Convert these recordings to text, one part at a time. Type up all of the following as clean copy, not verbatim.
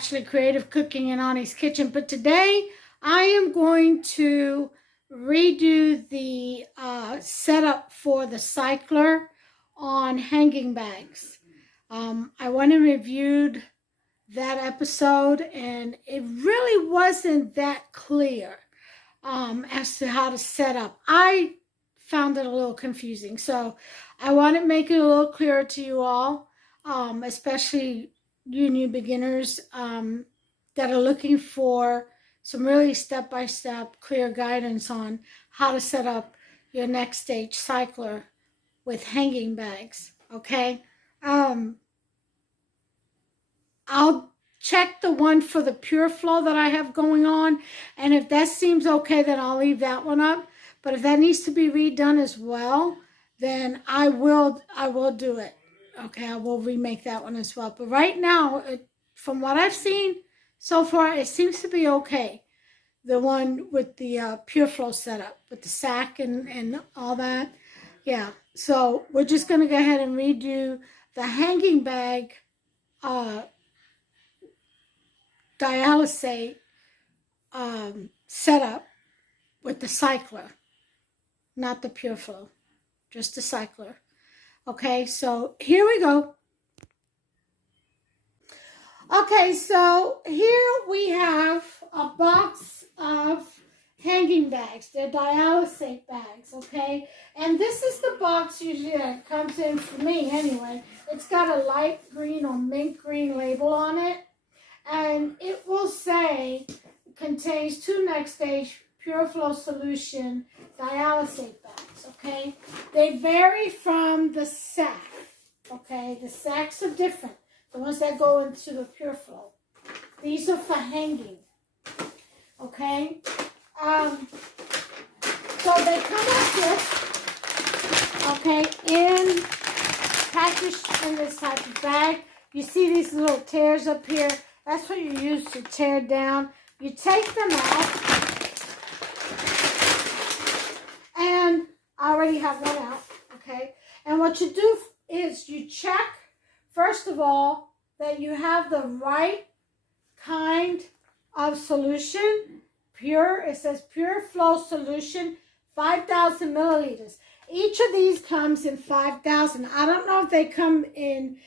actually Creative Cooking in Ani's Kitchen, but today I am going to redo the setup for the cycler on hanging bags. I went and reviewed that episode, and it really wasn't that clear as to how to set up. I found it a little confusing, so I want to make it a little clearer to you all, especially you new beginners that are looking for some really step-by-step clear guidance on how to set up your NxStage cycler with hanging bags. Okay, I'll check the one for the pure flow that I have going on, and if that seems okay, then I'll leave that one up. But if that needs to be redone as well, then I will do it. Okay, I will remake that one as well. But right now, from what I've seen so far, it seems to be okay. The one with the pure flow setup, with the sack and all that. Yeah, so we're just going to go ahead and redo the hanging bag dialysate setup with the cycler, not the pure flow, just the cycler. Okay, so here we go. Okay, so here we have a box of hanging bags. They're dialysate bags, okay? And this is the box usually that comes in for me anyway. It's got a light green or mint green label on it. And it will say it contains 2 NxStage Pure Flow Solution dialysate bags, okay? They vary from the sack, okay? The sacks are different, the ones that go into the Pure Flow. These are for hanging, okay? So they come like this, okay, in packaged in this type of bag. You see these little tears up here? That's what you use to tear down. You take them out, and I already have one out, okay? And what you do is you check, first of all, that you have the right kind of solution. Pure, it says Pure Flow Solution, 5,000 milliliters. Each of these comes in 5,000. I don't know if they come in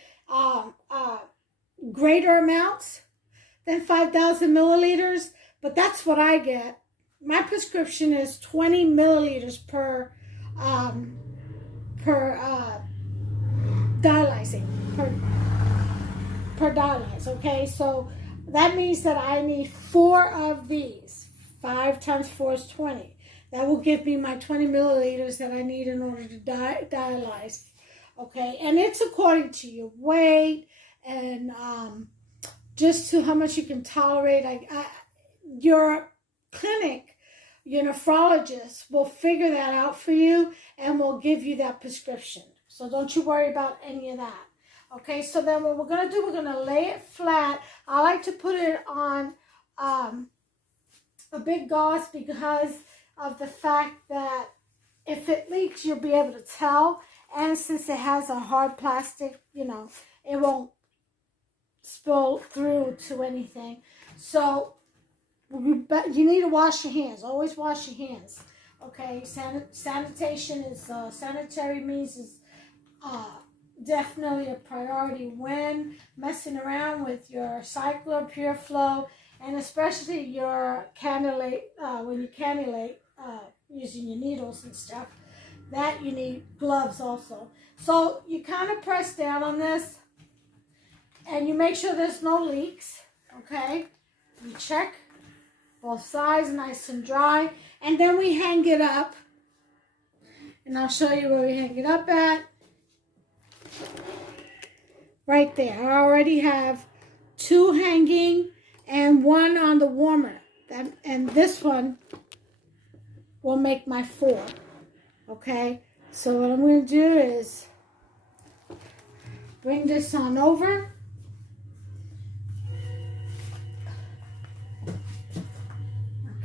greater amounts than 5,000 milliliters, but that's what I get. My prescription is 20 milliliters per dialysate, per dialyze, okay? So that means that I need 4 of these. 5 times 4 is 20. That will give me my 20 milliliters that I need in order to dialyze, okay? And it's according to your weight and just to how much you can tolerate. Your clinic, your nephrologist will figure that out for you and will give you that prescription. So don't you worry about any of that. Okay, so then what we're going to do, we're going to lay it flat. I like to put it on a big gauze because of the fact that if it leaks, you'll be able to tell. And since it has a hard plastic, you know, it won't spill through to anything. So you need to wash your hands. Always wash your hands. Okay, sanitation is sanitary means is definitely a priority when messing around with your cycler, pure flow, and especially your cannulate, when you cannulate using your needles and stuff. That you need gloves also. So you kind of press down on this and you make sure there's no leaks, okay? You check both sides, nice and dry, and then we hang it up. And I'll show you where we hang it up at. Right there. I already have 2 hanging and 1 on the warmer. And this one will make my 4. Okay? So what I'm going to do is bring this on over.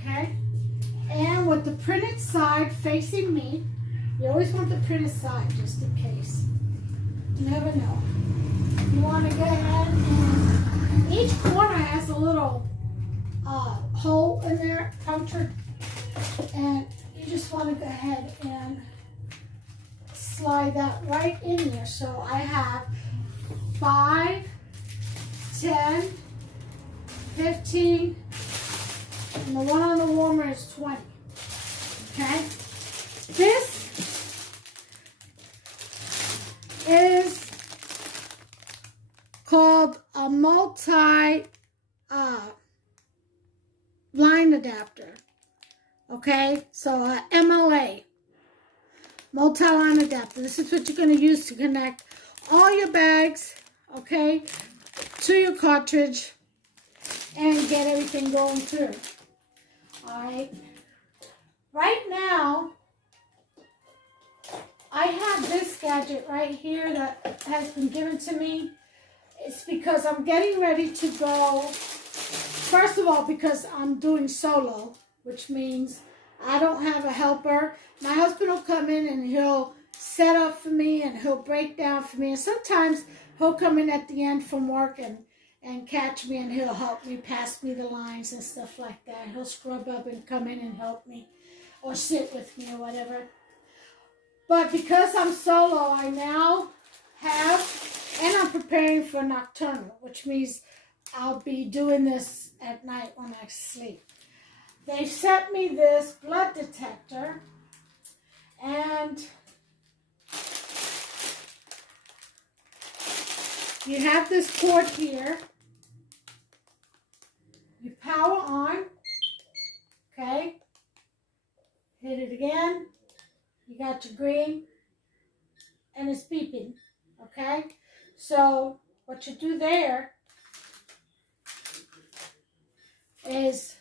Okay? And with the printed side facing me, you always want the printed side just in case. You never know. You want to go ahead and Each corner has a little hole in there, punctured, and you just want to go ahead and slide that right in there. So I have 5, 10, 15, and the one on the warmer is 20. Okay? This is called a multi line adapter. Okay? So MLA, multi-line adapter. This is what you're going to use to connect all your bags, okay, to your cartridge and get everything going through. All right. Right now, I have this gadget right here that has been given to me. It's because I'm getting ready to go, first of all, because I'm doing solo, which means I don't have a helper. My husband will come in and he'll set up for me and he'll break down for me. And sometimes he'll come in at the end from work and catch me and he'll help me, pass me the lines and stuff like that. He'll scrub up and come in and help me or sit with me or whatever. But because I'm solo, I now have, and I'm preparing for nocturnal, which means I'll be doing this at night when I sleep. They sent me this blood detector, and you have this cord here. You power on, okay? Hit it again. You got your green, and it's beeping, okay? So what you do there is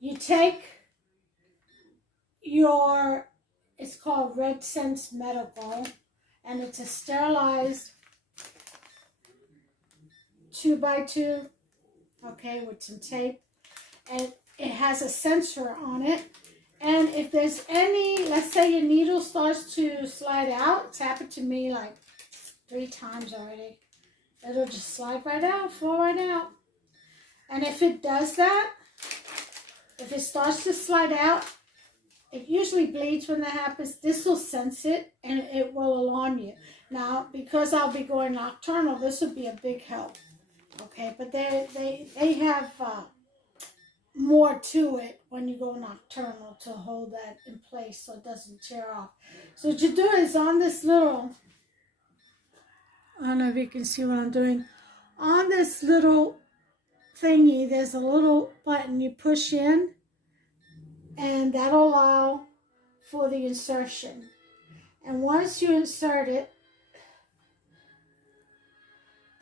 you take your, it's called Red Sense Medical, and it's a sterilized 2x2, okay, with some tape, and it has a sensor on it. And if there's any, let's say your needle starts to slide out, it's happened to me like 3 times already. It'll just slide right out, fall right out. And if it does that, if it starts to slide out, it usually bleeds when that happens. This will sense it and it will alarm you. Now, because I'll be going nocturnal, this would be a big help. Okay, but they have more to it when you go nocturnal to hold that in place so it doesn't tear off. So what you do is on this little, I don't know if you can see what I'm doing, on this little thingy, there's a little button you push in, and that'll allow for the insertion. And once you insert it,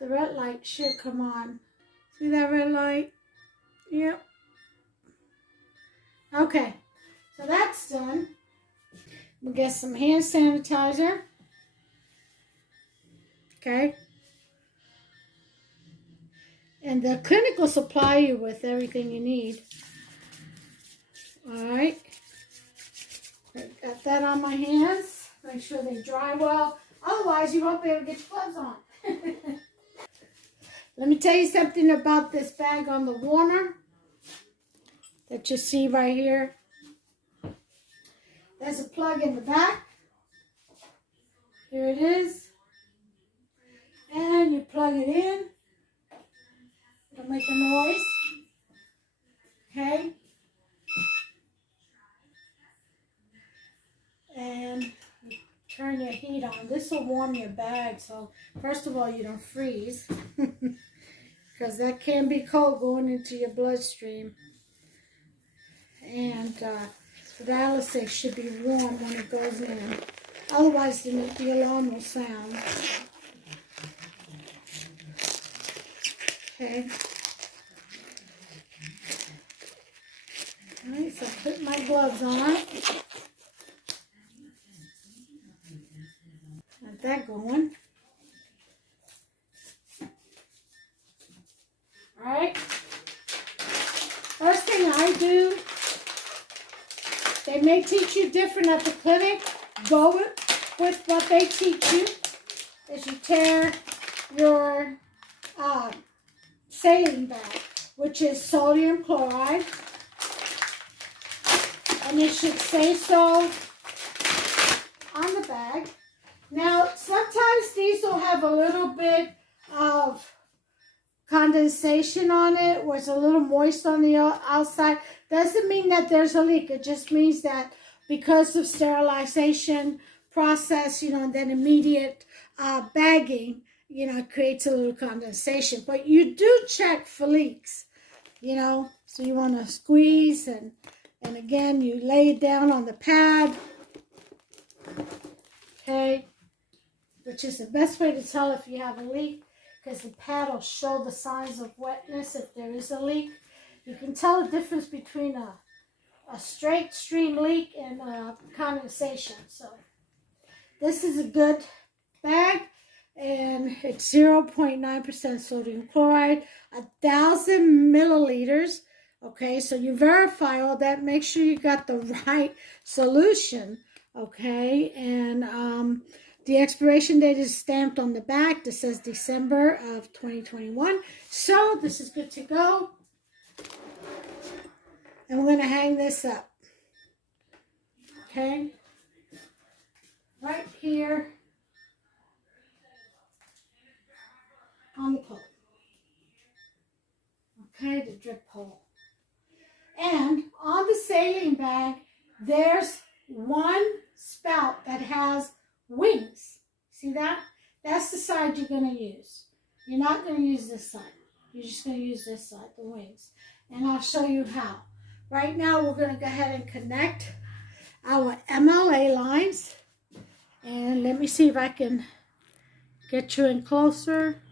the red light should come on. See that red light? Yep. Okay, so that's done. We'll get some hand sanitizer. Okay. And the clinic will supply you with everything you need. All right. Got that on my hands. Make sure they dry well. Otherwise, you won't be able to get your gloves on. Let me tell you something about this bag on the warmer that you see right here. There's a plug in the back. Here it is. And you plug it in. It'll make a noise. Okay. And you turn your heat on. This will warm your bag. So first of all, you don't freeze. Because that can be cold going into your bloodstream. And the dialysate should be warm when it goes in. Otherwise, the alarm will sound. Okay. All right, so put my gloves on. Got that going. All right. First thing I do, they may teach you different at the clinic. Go with what they teach you. Is you tear your saline bag, which is sodium chloride. And it should say so on the bag. Now, sometimes these will have a little bit of condensation on it, or it's a little moist on the outside. Doesn't mean that there's a leak. It just means that because of sterilization process, you know, and then immediate bagging, you know, it creates a little condensation. But you do check for leaks, you know. So you want to squeeze, and again, you lay it down on the pad, okay, which is the best way to tell if you have a leak, because the pad will show the signs of wetness if there is a leak. You can tell the difference between a straight stream leak and condensation. So this is a good bag, and it's 0.9% sodium chloride, 1,000 milliliters. Okay, so you verify all that. Make sure you got the right solution. Okay, and the expiration date is stamped on the back. This says December of 2021. So this is good to go. And we're going to hang this up. Okay, right here on the pole. Okay, the drip hole. And on the saline bag, there's one spout that has wings. See that? That's the side you're going to use. You're not going to use this side. You're just going to use this side, the wings. And I'll show you how. Right now, we're going to go ahead and connect our MLA lines. And let me see if I can get you in closer.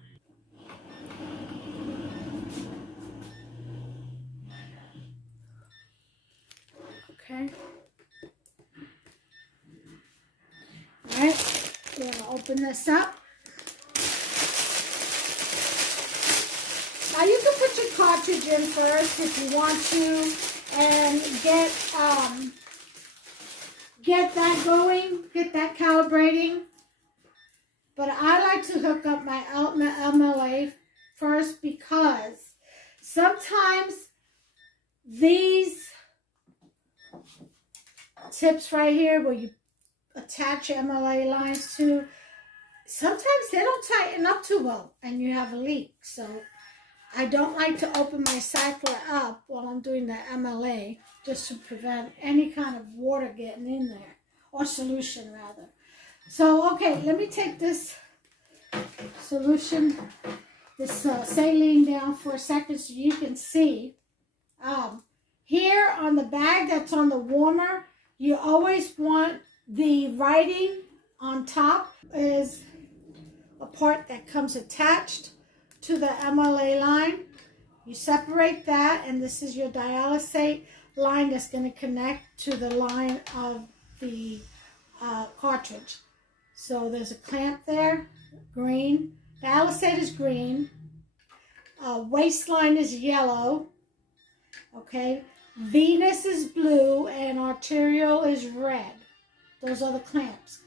Okay. All right, we're going to open this up. Now you can put your cartridge in first if you want to, and get that going, get that calibrating. But I like to hook up my MLA first, because sometimes these tips right here where you attach your MLA lines to, sometimes they don't tighten up too well and you have a leak. So I don't like to open my cycler up while I'm doing the MLA, just to prevent any kind of water getting in there, or solution rather. So, okay, let me take this solution, this saline down for a second so you can see. Here on the bag that's on the warmer, you always want the writing on top is a part that comes attached to the MLA line. You separate that, and this is your dialysate line that's going to connect to the line of the cartridge. So there's a clamp there, green. Dialysate is green. Waistline is yellow. Okay. Venous is blue, and arterial is red. Those are the clamps.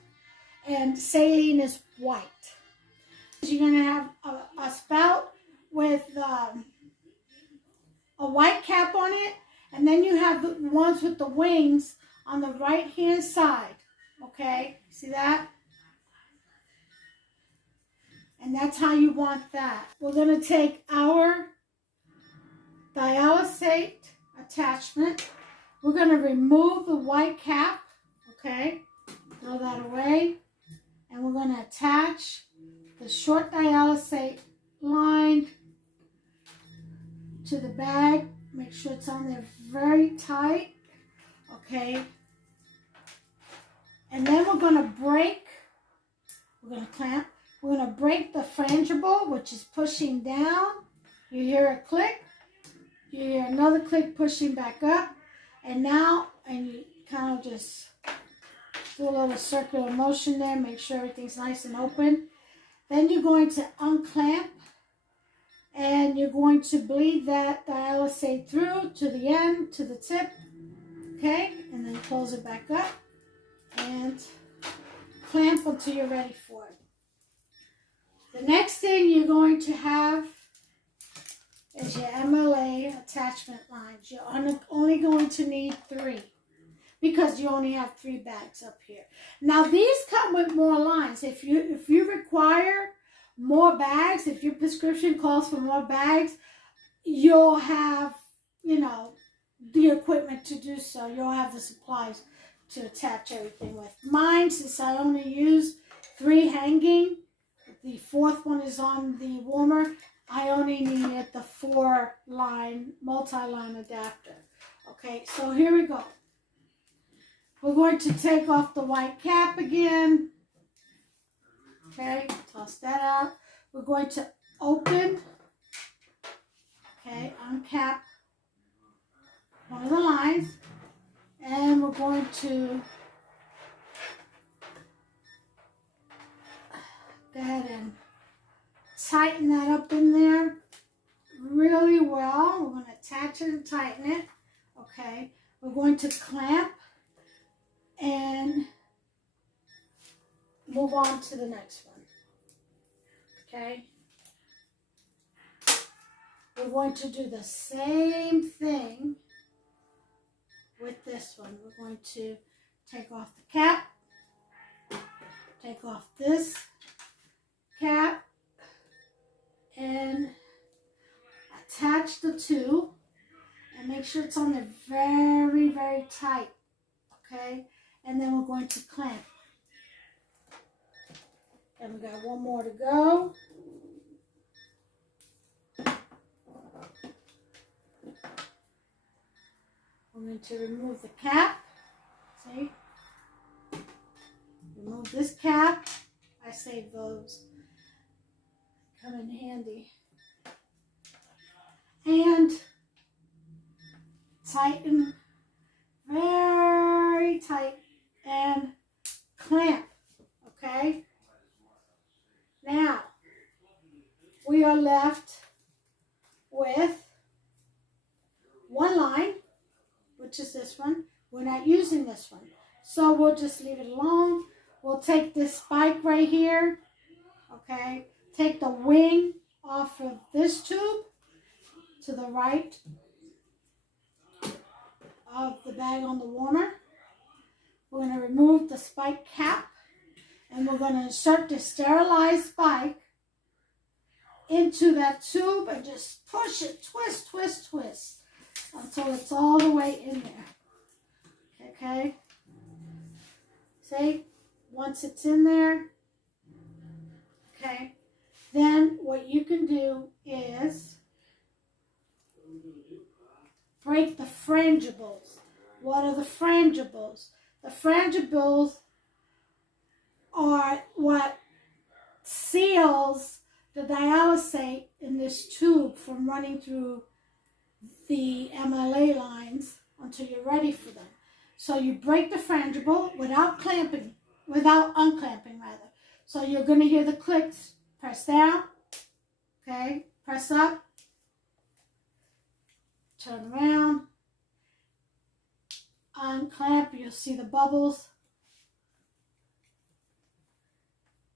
And saline is white. You're going to have a spout with a white cap on it, and then you have the ones with the wings on the right hand side. Okay, see that? And that's how you want that. We're going to take our dialysate attachment. We're going to remove the white cap. Okay, throw that away. And we're going to attach the short dialysate line to the bag. Make sure it's on there very tight. Okay. And then we're going to break, we're going to clamp, we're going to break the frangible, which is pushing down. You hear a click. You hear another click pushing back up. And now, and you kind of just do a little circular motion there. Make sure everything's nice and open. Then you're going to unclamp, and you're going to bleed that dialysate through to the end, to the tip. Okay, and then close it back up and clamp until you're ready for it. The next thing you're going to have is your MLA attachment lines. You're only going to need 3 because you only have 3 bags up here. Now these come with more lines. If you require more bags, if your prescription calls for more bags, you'll have, you know, the equipment to do so. You'll have the supplies to attach everything with. Mine, since I only use 3 hanging, the 4th one is on the warmer, I only needed the 4-line, multi-line adapter. Okay, so here we go. We're going to take off the white cap again. Okay, toss that out. We're going to open, okay, uncap one of the lines, and we're going to go ahead and tighten that up in there really well. We're going to attach it and tighten it. Okay, we're going to clamp and move on to the next one. Okay, we're going to do the same thing with this one. We're going to take off the cap, take off this cap, and attach the 2, and make sure it's on there very, very tight. Okay, and then we're going to clamp. And we got one more to go. We're going to remove the cap. See? Remove this cap. I save those. Come in handy. And tighten very tight and clamp. Okay? Now, we are left with 1 line, which is this one. We're not using this one, so we'll just leave it alone. We'll take this spike right here, okay? Take the wing off of this tube to the right of the bag on the warmer. We're going to remove the spike cap, and we're going to insert the sterilized spike into that tube and just push it, twist, twist, twist, until it's all the way in there. Okay? See? Once it's in there, okay, then what you can do is break the frangibles. What are the frangibles? The frangibles are what seals the dialysate in this tube from running through the MLA lines until you're ready for them. So you break the frangible without clamping, without unclamping rather. So you're going to hear the clicks. Press down, okay, press up, turn around, unclamp, you'll see the bubbles.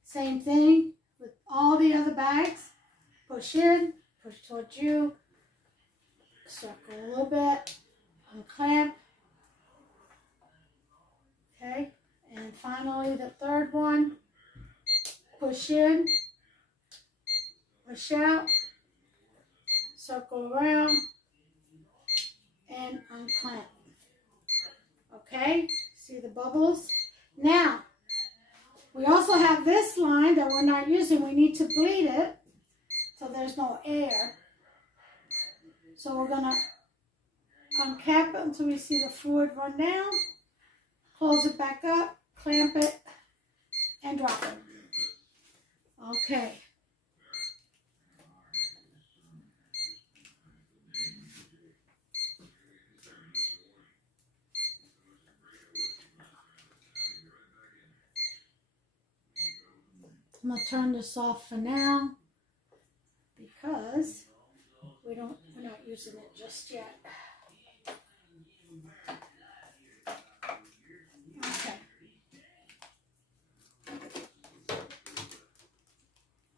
Same thing with all the other bags. Push in, push towards you, circle a little bit, unclamp. Okay, and finally the 3rd one, push in, push out, circle around, and unclamp. Okay, see the bubbles? Now, we also have this line that we're not using. We need to bleed it so there's no air. So we're going to uncap it until we see the fluid run down, close it back up, clamp it, and drop it. Okay. I'm going to turn this off for now because we're not using it just yet. Okay.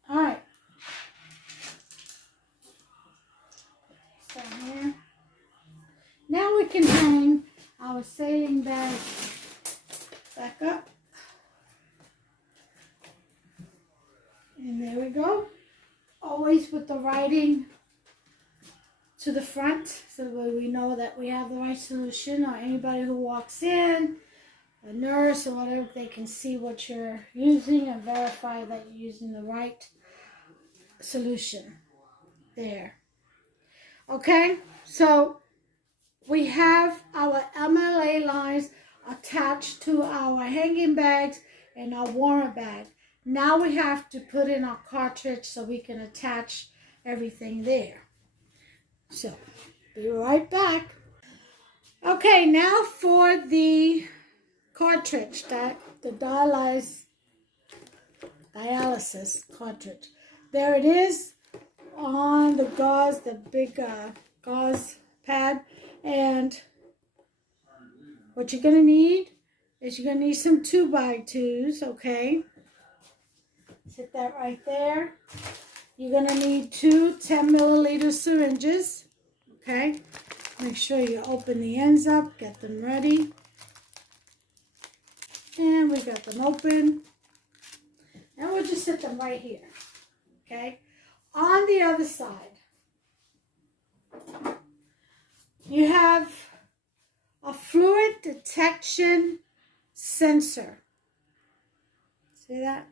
All right. our saline bag back up. And there we go. Always with the writing to the front so that we know that we have the right solution, or anybody who walks in, a nurse or whatever, they can see what you're using and verify that you're using the right solution there. Okay, so we have our MLA lines attached to our hanging bags and our warmer bag. Now we have to put in our cartridge so we can attach everything there. So, be right back. Okay, now for the cartridge, the dialysis cartridge. There it is on the gauze, the big gauze pad. And what you're going to need is you're going to need some 2x2s, okay? Sit that right there. You're going to need two 10-milliliter syringes, okay? Make sure you open the ends up, get them ready. And we got them open. And we'll just sit them right here, okay? On the other side, you have a fluid detection sensor. See that?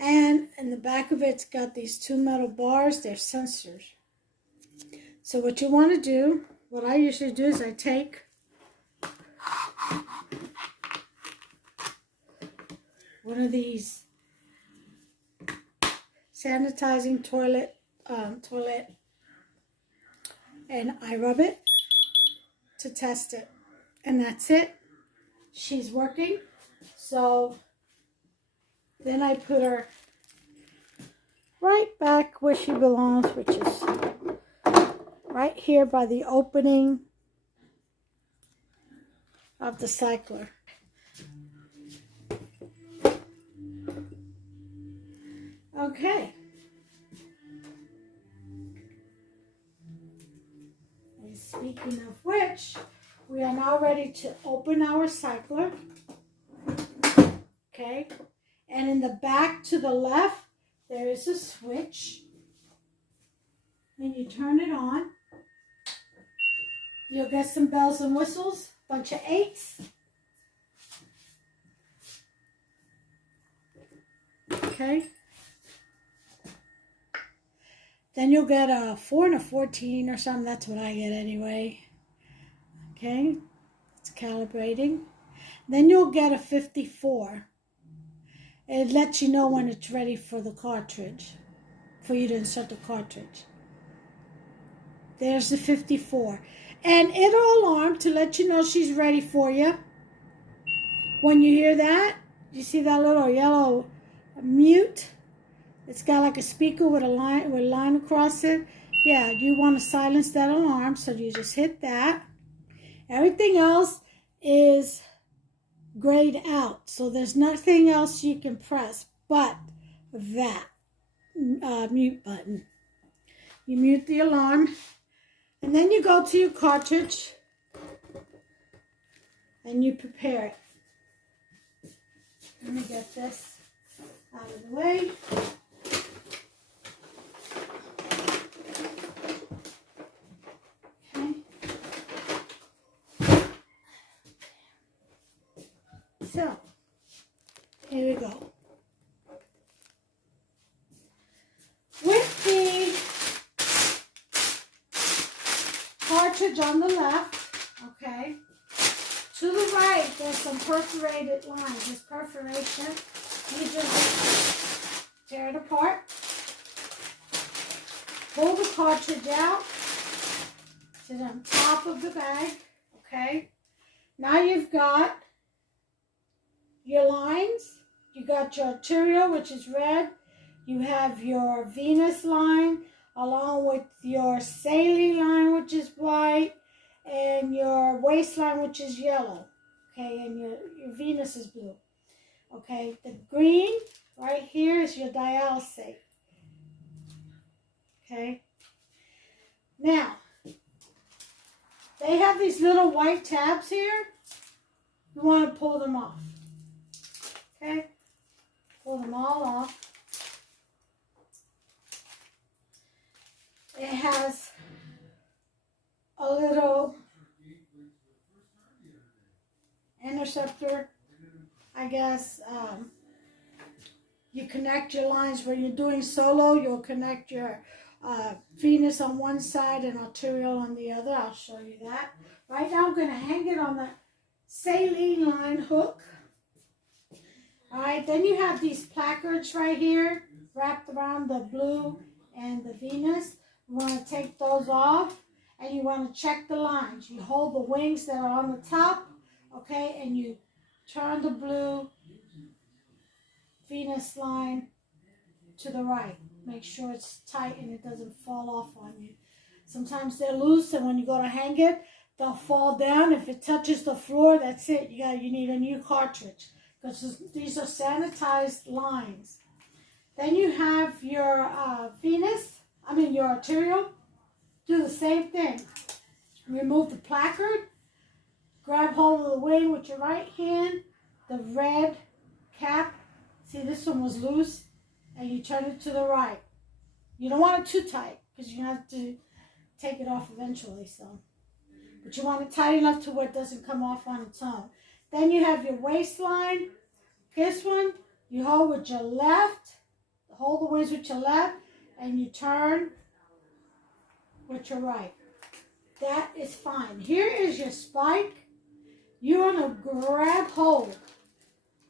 And in the back of it's got these two metal bars. They're sensors. So what you want to do, what I usually do is I take one of these sanitizing toilet, and I rub it to test it. And that's it. She's working. So then I put her right back where she belongs, which is right here by the opening of the cycler. Okay. And speaking of which, we are now ready to open our cycler. Okay. And in the back to the left, there is a switch. And you turn it on. You'll get some bells and whistles, bunch of 8s. Okay. Then you'll get a 4 and a 14 or something. That's what I get anyway. Okay. It's calibrating. Then you'll get a 54. It lets you know when it's ready for the cartridge, for you to insert the cartridge. There's the 54. And it'll alarm to let you know she's ready for you. When you hear that, you see that little yellow mute? It's got like a speaker with a line across it. Yeah, you want to silence that alarm, so you just hit that. Everything else is grayed out, so there's nothing else you can press but that mute button. You mute the alarm, and then you go to your cartridge and you prepare it. Let me get this out of the way. Okay. So, here we go. With the cartridge on the left, okay, to the right, there's some perforated lines. This perforation, you just tear it apart, pull the cartridge out, sit on top of the bag, okay. Now you've got your lines. You got your arterial, which is red. You have your venous line, along with your saline line, which is white, and your waistline, which is yellow, okay, and your venous is blue, okay. The green right here is your dialysate, okay. Now, have these little white tabs here, you want to pull them off. Okay? Pull them all off. It has a little interceptor, I guess. You connect your lines when you're doing solo. You'll connect your venous on one side and arterial on the other. I'll show you that. Right now I'm going to hang it on the Saline line hook. All right, then you have these placards right here wrapped around the blue and the venous. You want to take those off and you want to check the lines. You hold the wings that are on the top, okay, and you turn the blue venous line to the right. Make sure it's tight and it doesn't fall off on you. Sometimes they're loose, and when you go to hang it, they'll fall down. If it touches the floor, that's it. You need a new cartridge, because these are sanitized lines. Then you have your your arterial. Do the same thing. Remove the placard. Grab hold of the wing with your right hand. The red cap. See, this one was loose, and you turn it to the right. You don't want it too tight, because you have to take it off eventually. But you want it tight enough to where it doesn't come off on its own. Then you have your waistline. This one you hold with your left. Hold the wings with your left, and you turn with your right. That is fine. Here is your spike. You want to grab hold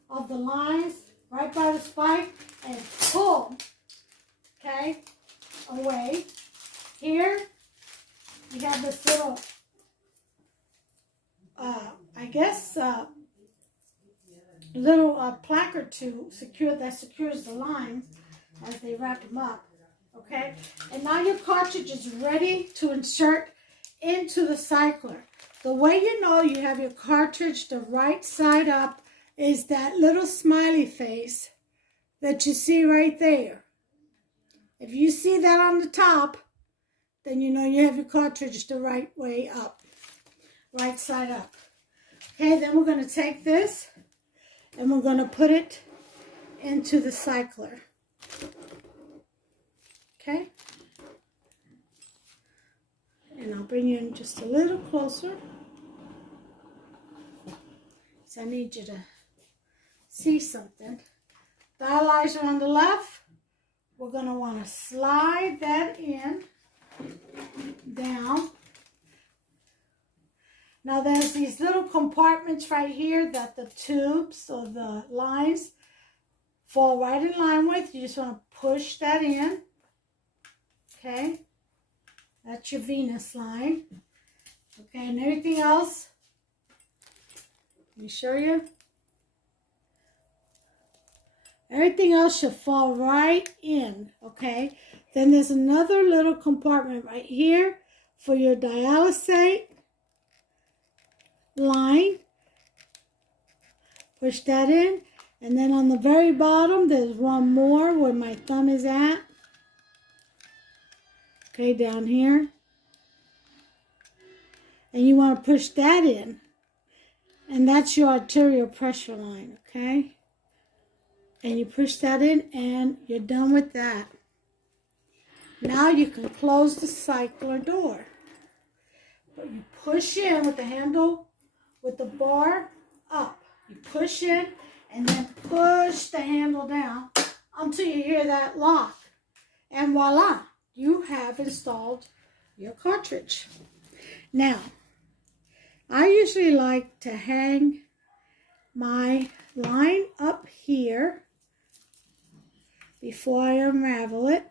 of the lines right by the spike and pull, okay, away. Here, you have this little, placard to secures the lines as they wrap them up, okay? And now your cartridge is ready to insert into the cycler. The way you know you have your cartridge the right side up is that little smiley face that you see right there. If you see that on the top, then you know you have your cartridge the right way up, right side up. Okay, then we're going to take this and we're going to put it into the cycler. Okay? And I'll bring you in just a little closer. So I need you to see something. Dialyzer on the left. We're going to want to slide that in, down. Now there's these little compartments right here that the tubes or the lines fall right in line with. You just want to push that in. Okay. That's your venous line. Okay, and everything else, let me show you. Everything else should fall right in, okay? Then there's another little compartment right here for your dialysate line. Push that in. And then on the very bottom, there's one more where my thumb is at. Okay, down here. And you want to push that in. And that's your arterial pressure line, okay? And you push that in and you're done with that. Now you can close the cycler door. But you push in with the handle, with the bar up. You push in and then push the handle down until you hear that lock. And voila, you have installed your cartridge. Now, I usually like to hang my line up here before I unravel it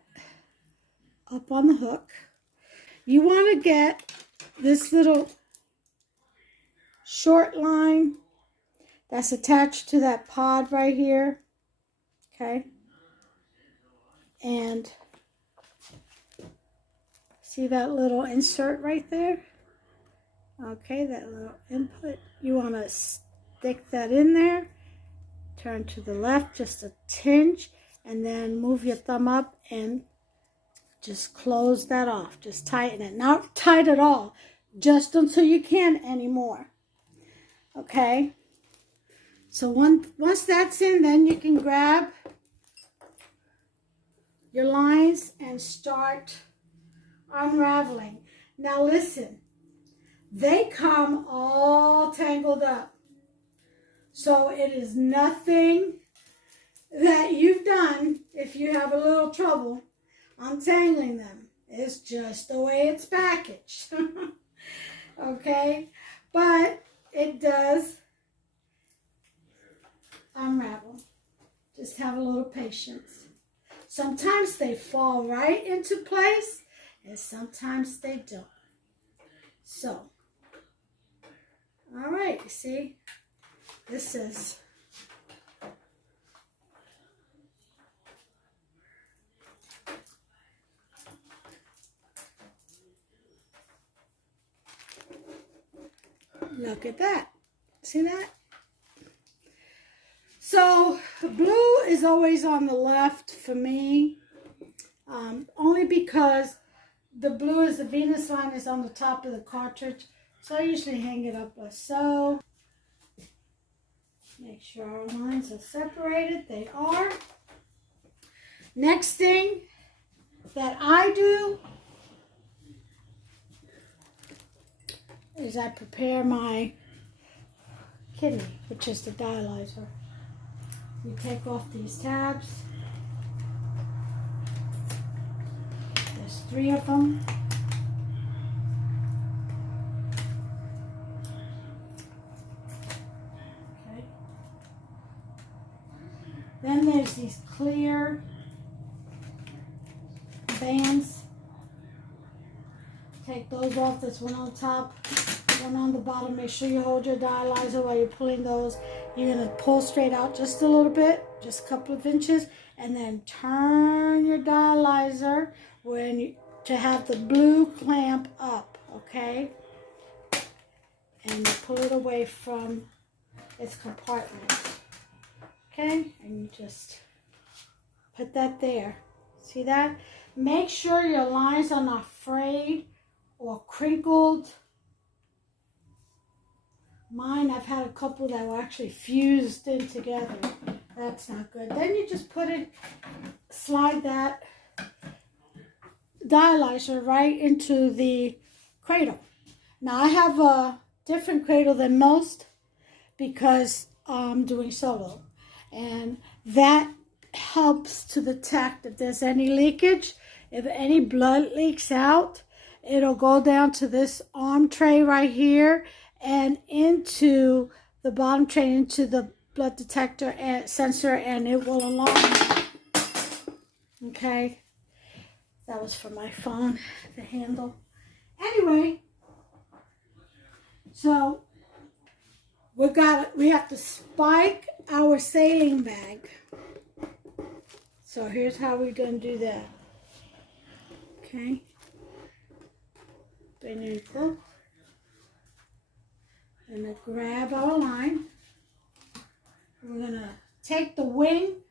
up on the hook. You want to get this little short line that's attached to that pod right here, okay? And see that little insert right there? Okay, that little input. You want to stick that in there, turn to the left just a tinge, and then move your thumb up and just close that off. Just tighten it. Not tight at all. just until you can't anymore. Okay? So once that's in, then you can grab your lines and start unraveling. Now listen, they come all tangled up. So it is nothing that you've done if you have a little trouble untangling them. It's just the way it's packaged. Okay? But it does unravel. Just have a little patience. Sometimes they fall right into place, and sometimes they don't. So, all right, you see, this is look at that. See that? So, blue is always on the left for me, only because the blue is the Venus line is on the top of the cartridge. So I usually hang it up like so. Make sure our lines are separated. They are. Next thing that I do is I prepare my kidney, which is the dialyzer. You take off these tabs. There's 3 of them. Okay. Then there's these clear bands. Take those off. There's one on top, one on the bottom. Make sure you hold your dialyzer while you're pulling those. You're going to pull straight out just a little bit, just a couple of inches, and then turn your dialyzer to have the blue clamp up, okay? And you pull it away from its compartment, okay? And you just put that there. See that? Make sure your lines are not frayed or crinkled. Mine, I've had a couple that were actually fused in together. That's not good. Then you just slide that dialyzer right into the cradle. Now I have a different cradle than most because I'm doing solo. And that helps to detect if there's any leakage. If any blood leaks out, it'll go down to this arm tray right here and into the bottom tray, into the blood detector and sensor, and it will alarm. Okay, that was for my phone, the handle. Anyway, so we have to spike our saline bag. So here's how we're going to do that. Okay, beneath it. We're going to grab our line. We're going to take the wing,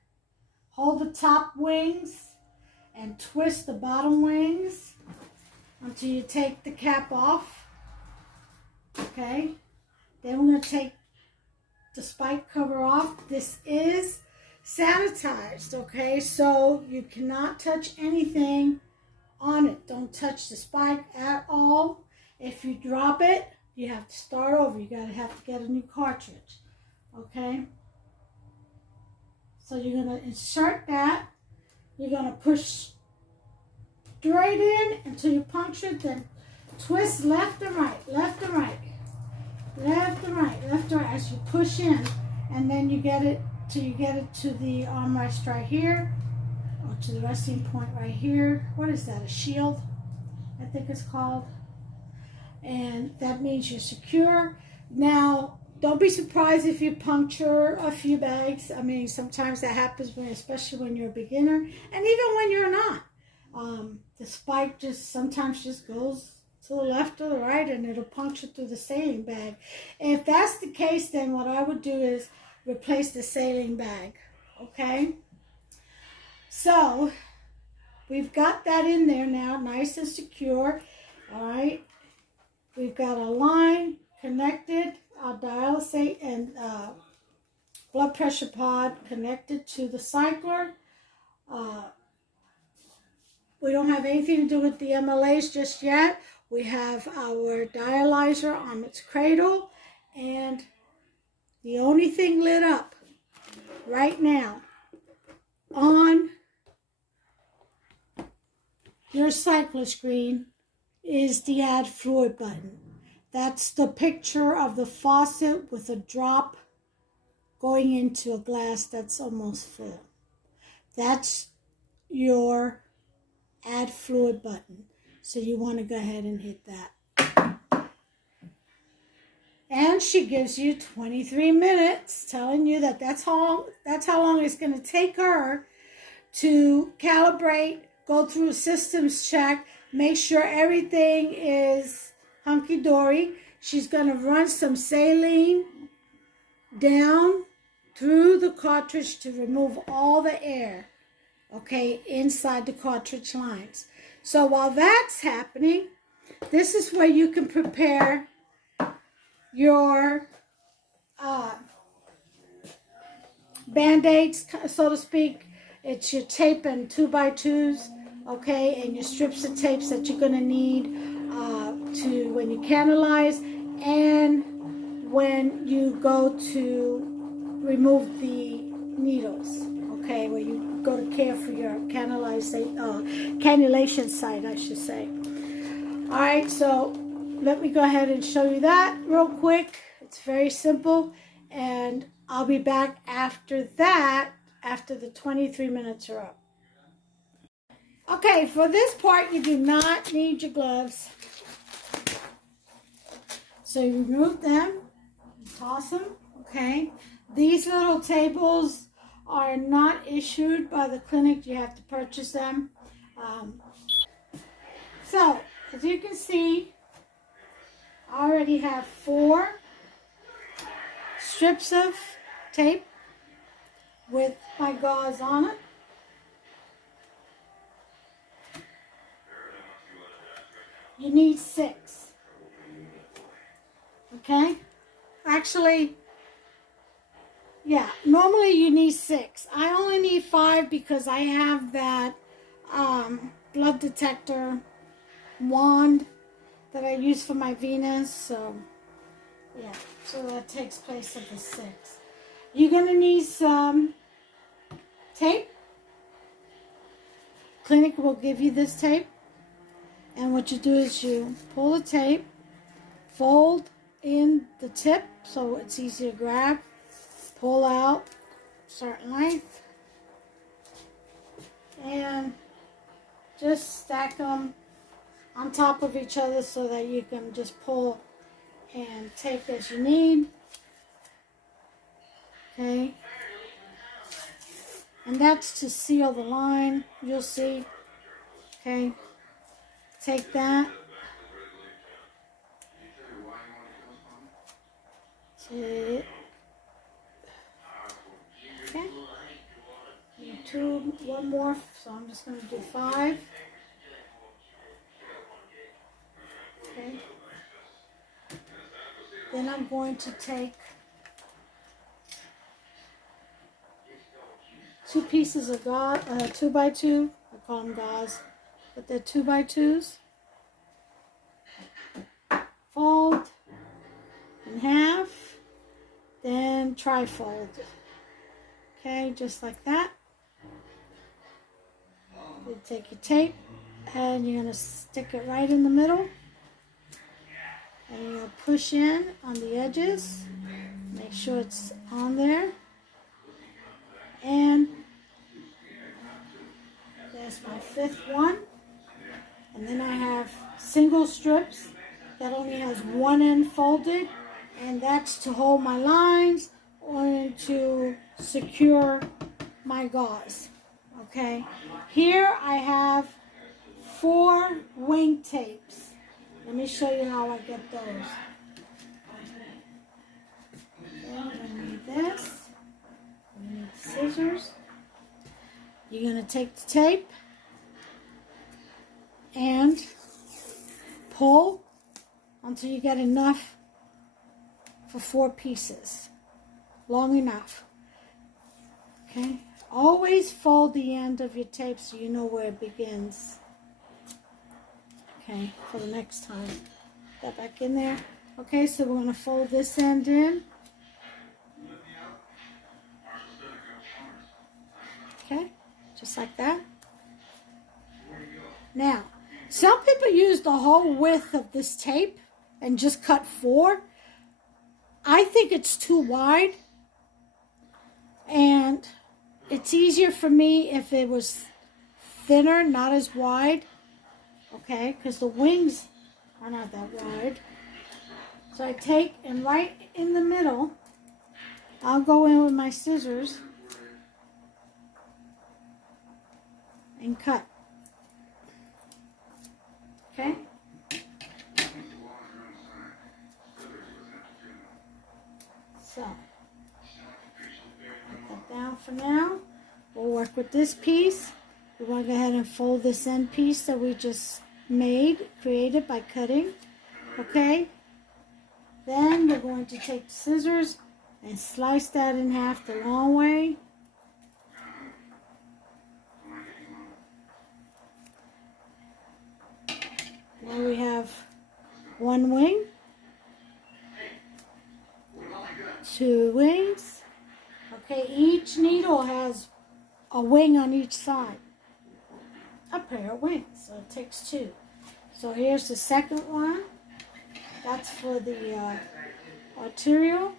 hold the top wings, and twist the bottom wings until you take the cap off. Okay? Then we're going to take the spike cover off. This is sanitized, okay? So you cannot touch anything on it. Don't touch the spike at all. If you drop it, you have to start over. You have to get a new cartridge, okay? So you're going to insert that. You're going to push straight in until you puncture it, then twist left and right, left and right, left and right, left and right as you push in, and then you get it till you get it to the armrest right here, or to the resting point right here. What is that, a shield, I think it's called? And that means you're secure. Now, don't be surprised if you puncture a few bags. I mean, sometimes that happens, especially when you're a beginner, and even when you're not. The spike sometimes just goes to the left or the right, and it'll puncture through the saline bag. If that's the case, then what I would do is replace the saline bag, okay? So, we've got that in there now, nice and secure, all right? We've got a line connected, our dialysate and blood pressure pod connected to the cycler. We don't have anything to do with the MLAs just yet. We have our dialyzer on its cradle, and the only thing lit up right now on your cycler screen is the add fluid button. That's the picture of the faucet with a drop going into a glass that's almost full. That's your add fluid button. So you want to go ahead and hit that. And she gives you 23 minutes, telling you that that's how long it's going to take her to calibrate, go through a systems check, make sure everything is hunky-dory. She's going to run some saline down through the cartridge to remove all the air, okay, inside the cartridge lines. So while that's happening, this is where you can prepare your Band-Aids, so to speak. It's your tape and 2x2s, okay, and your strips of tapes that you're going to need to when you cannulize and when you go to remove the needles, okay, where you go to care for your cannulation site, I should say. All right, so let me go ahead and show you that real quick. It's very simple, and I'll be back after that, after the 23 minutes are up. Okay, for this part, you do not need your gloves. So you remove them, toss them, okay? These little tables are not issued by the clinic. You have to purchase them. So, as you can see, I already have 4 strips of tape with my gauze on it. You need 6. Okay? Actually, yeah, normally you need 6. I only need 5 because I have that blood detector wand that I use for my venous. So, yeah, so that takes place of the 6. You're going to need some tape. Clinic will give you this tape. And what you do is you pull the tape, fold in the tip so it's easy to grab, pull out a certain length, and just stack them on top of each other so that you can just pull and take as you need. Okay, and that's to seal the line, you'll see. Okay, take that, okay, one more, so I'm just going to do 5. Okay, then I'm going to take 2 pieces of gauze, 2x2, I call them gauze, but they're 2x2s. Fold in half, then tri-fold. Okay, just like that. You take your tape and you're going to stick it right in the middle. And you're going to push in on the edges. Make sure it's on there. And there's my 5th one. And then I have single strips that only has one end folded. And that's to hold my lines or to secure my gauze. Okay. Here I have 4 wing tapes. Let me show you how I get those. Okay, we're going to need this. We need scissors. You're going to take the tape and pull until you get enough for 4 pieces. Long enough. Okay? Always fold the end of your tape so you know where it begins. Okay, for the next time. That back in there. Okay, so we're going to fold this end in. Okay, just like that. Now, some people use the whole width of this tape and just cut 4. I think it's too wide. And it's easier for me if it was thinner, not as wide. Okay, because the wings are not that wide. So I take, and right in the middle, I'll go in with my scissors and cut. Okay? So, put that down for now. We'll work with this piece. We want to go ahead and fold this end piece that we just created by cutting. Okay? Then we're going to take the scissors and slice that in half the long way. Now we have 1 wing, 2 wings. Okay, each needle has a wing on each side. A pair of wings, so it takes 2. So here's the second one. That's for the arterial.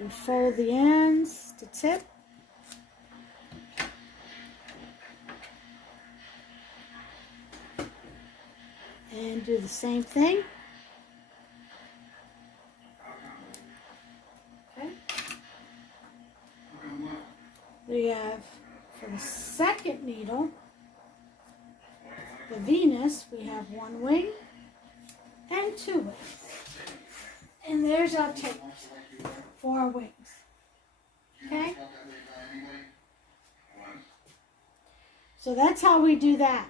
We fold the ends, the tip. And do the same thing. Okay. We have, for the second needle, the Venus, we have 1 wing and 2 wings. And there's our tape for our wings. Okay? So that's how we do that.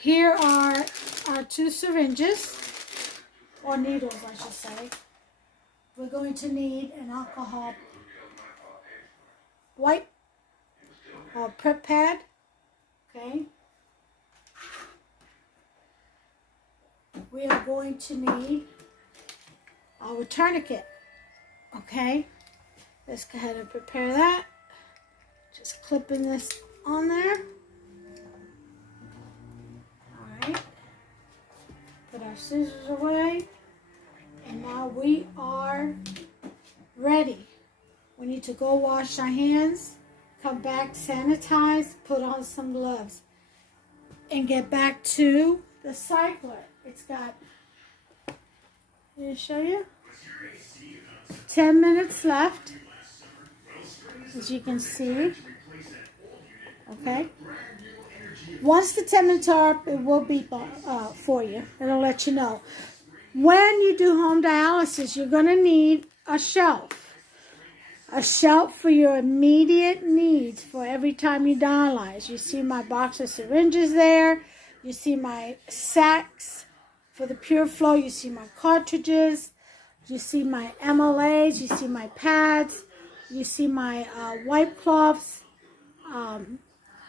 Here are our 2 syringes, or needles I should say. We're going to need an alcohol wipe or prep pad. Okay. We are going to need our tourniquet. Okay. Let's go ahead and prepare that. Just clipping this on there. Alright. Put our scissors away. And now we are ready. We need to go wash our hands, come back, sanitize, put on some gloves, and get back to the cycler. It's got, let me show you, 10 minutes left, as you can see. Okay. Once the 10 minutes are up, it will beep for you. It'll let you know. When you do home dialysis, you're going to need a shelf. A shelf for your immediate needs for every time you dialyze. You see my box of syringes there. You see my sacks for the pure flow. You see my cartridges. You see my MLAs. You see my pads. You see my wipe cloths.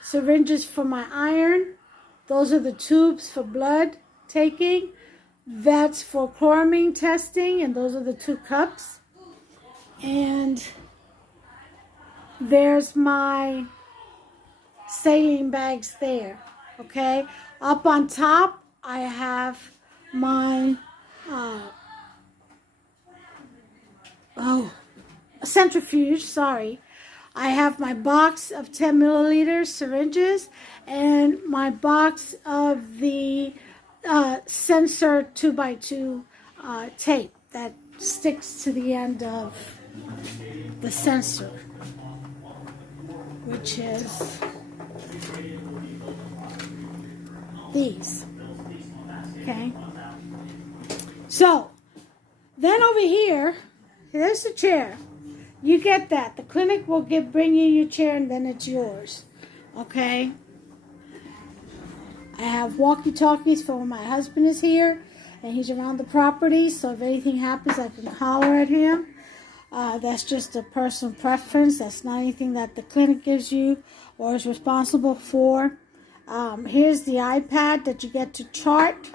Syringes for my iron. Those are the tubes for blood taking. That's for chloramine testing. And those are the 2 cups. And there's my saline bags there, okay? Up on top, I have my, centrifuge, sorry. I have my box of 10 milliliter syringes and my box of the sensor 2x2 tape that sticks to the end of the sensor, which is these. Okay. So then over here, there's the chair. You get that. The clinic will bring you your chair, and then it's yours. Okay. I have walkie-talkies for when my husband is here and he's around the property, so if anything happens, I can holler at him. That's just a personal preference. That's not anything that the clinic gives you or is responsible for. Here's the iPad that you get to chart,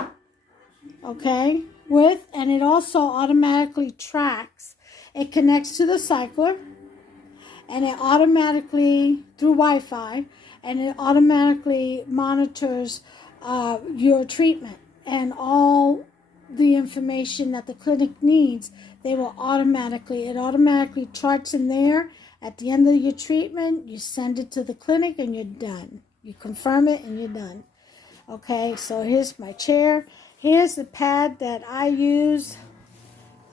okay, with, and it also automatically tracks. It connects to the cycler, and it automatically, through Wi-Fi, and it automatically monitors your treatment and all the information that the clinic needs. It automatically charts in there. At the end of your treatment, you send it to the clinic and you're done. You confirm it and you're done. Okay, so here's my chair. Here's the pad that I use,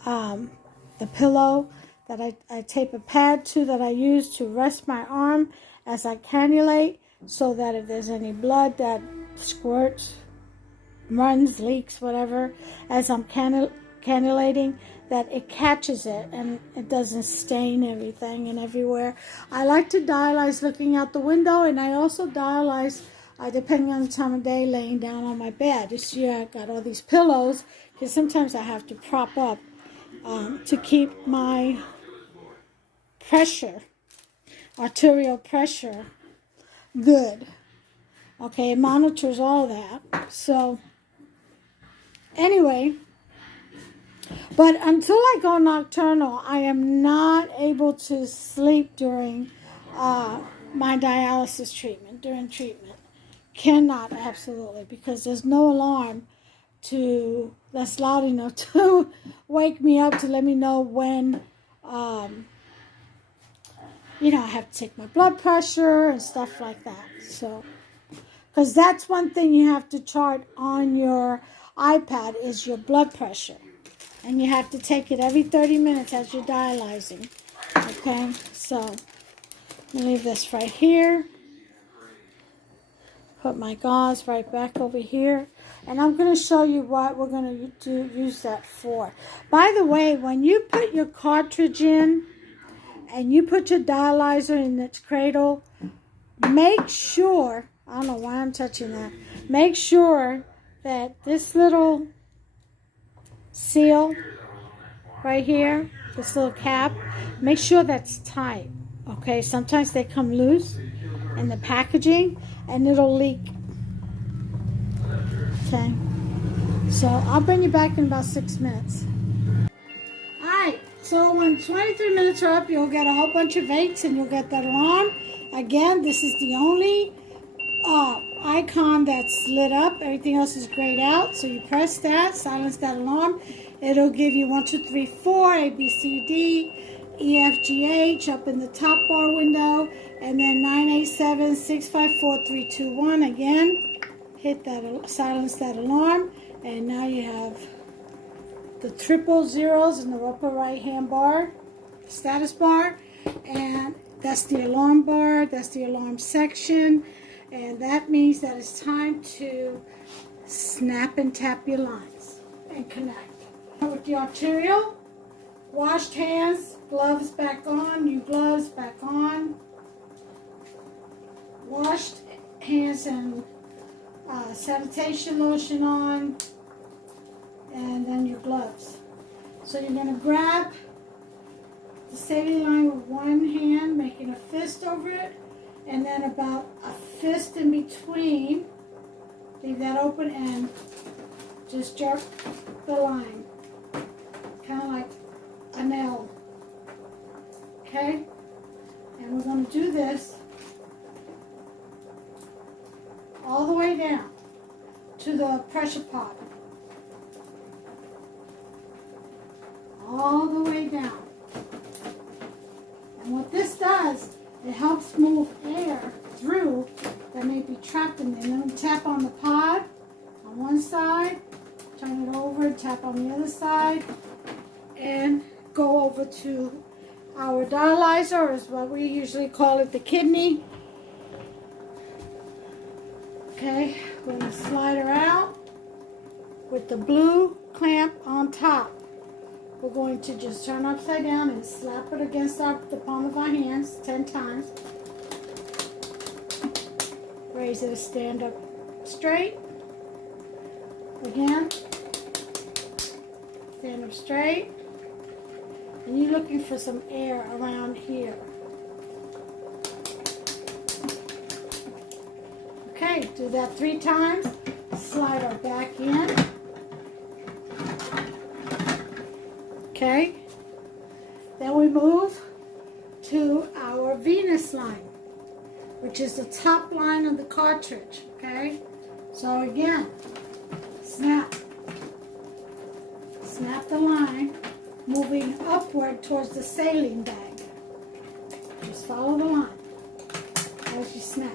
the pillow that I tape a pad to that I use to rest my arm as I cannulate, so that if there's any blood that squirts, runs, leaks, whatever, as I'm cannulating, that it catches it and it doesn't stain everything and everywhere. I like to dialyze looking out the window, and I also dialyze depending on the time of day laying down on my bed. This year I got all these pillows because sometimes I have to prop up to keep my pressure, arterial pressure, good. Okay, it monitors all that. So anyway, but until I go nocturnal, I am not able to sleep during my dialysis treatment, during treatment. Cannot, absolutely, because there's no alarm that's loud enough to wake me up to let me know when, I have to take my blood pressure and stuff like that. So, because that's one thing you have to chart on your iPad is your blood pressure. And you have to take it every 30 minutes as you're dialyzing. Okay, so let me leave this right here. Put my gauze right back over here. And I'm going to show you what we're going to use that for. By the way, when you put your cartridge in and you put your dialyzer in its cradle, make sure, I don't know why I'm touching that, make sure that this little seal right here, this little cap, make sure that's tight. Okay, sometimes they come loose in the packaging and it'll leak. Okay, so I'll bring you back in about 6 minutes. Alright, so when 23 minutes are up, you'll get a whole bunch of 8s and you'll get that alarm. Again, this is the only icon that's lit up. Everything else is grayed out. So you press that, silence that alarm. It'll give you 1, 2, 3, 4, A, B, C, D, E, F, G, H up in the top bar window, and then 9, 8, 7, 6, 5, 4, 3, 2, 1. Again, hit that, silence that alarm, and now you have the triple zeros in the upper right hand bar, status bar, and that's the alarm bar, that's the alarm section, and that means that it's time to snap and tap your lines and connect. With the arterial, washed hands, gloves back on, new gloves back on, washed hands and sanitation lotion on, and then your gloves. So you're going to grab the saline line with one hand, making a fist over it, and then about a fist in between. Leave that open and just jerk the line, kind of like a nail. Okay? And we're going to do this all the way down to the pressure pot. All the way down. And what this does, it helps move air through that may be trapped in there. And then we tap on the pod on one side, turn it over, tap on the other side, and go over to our dialyzer, is what we usually call it, the kidney. Okay, we're going to slide her out with the blue clamp on top. We're going to just turn upside down and slap it against the palm of our hands 10 times. Raise it a stand up straight. Again, stand up straight. And you're looking for some air around here. Okay, do that 3 times. Slide our back in. Okay. Then we move to our Venus line, which is the top line of the cartridge. Okay. So again, snap. Snap the line, moving upward towards the saline bag. Just follow the line as you snap.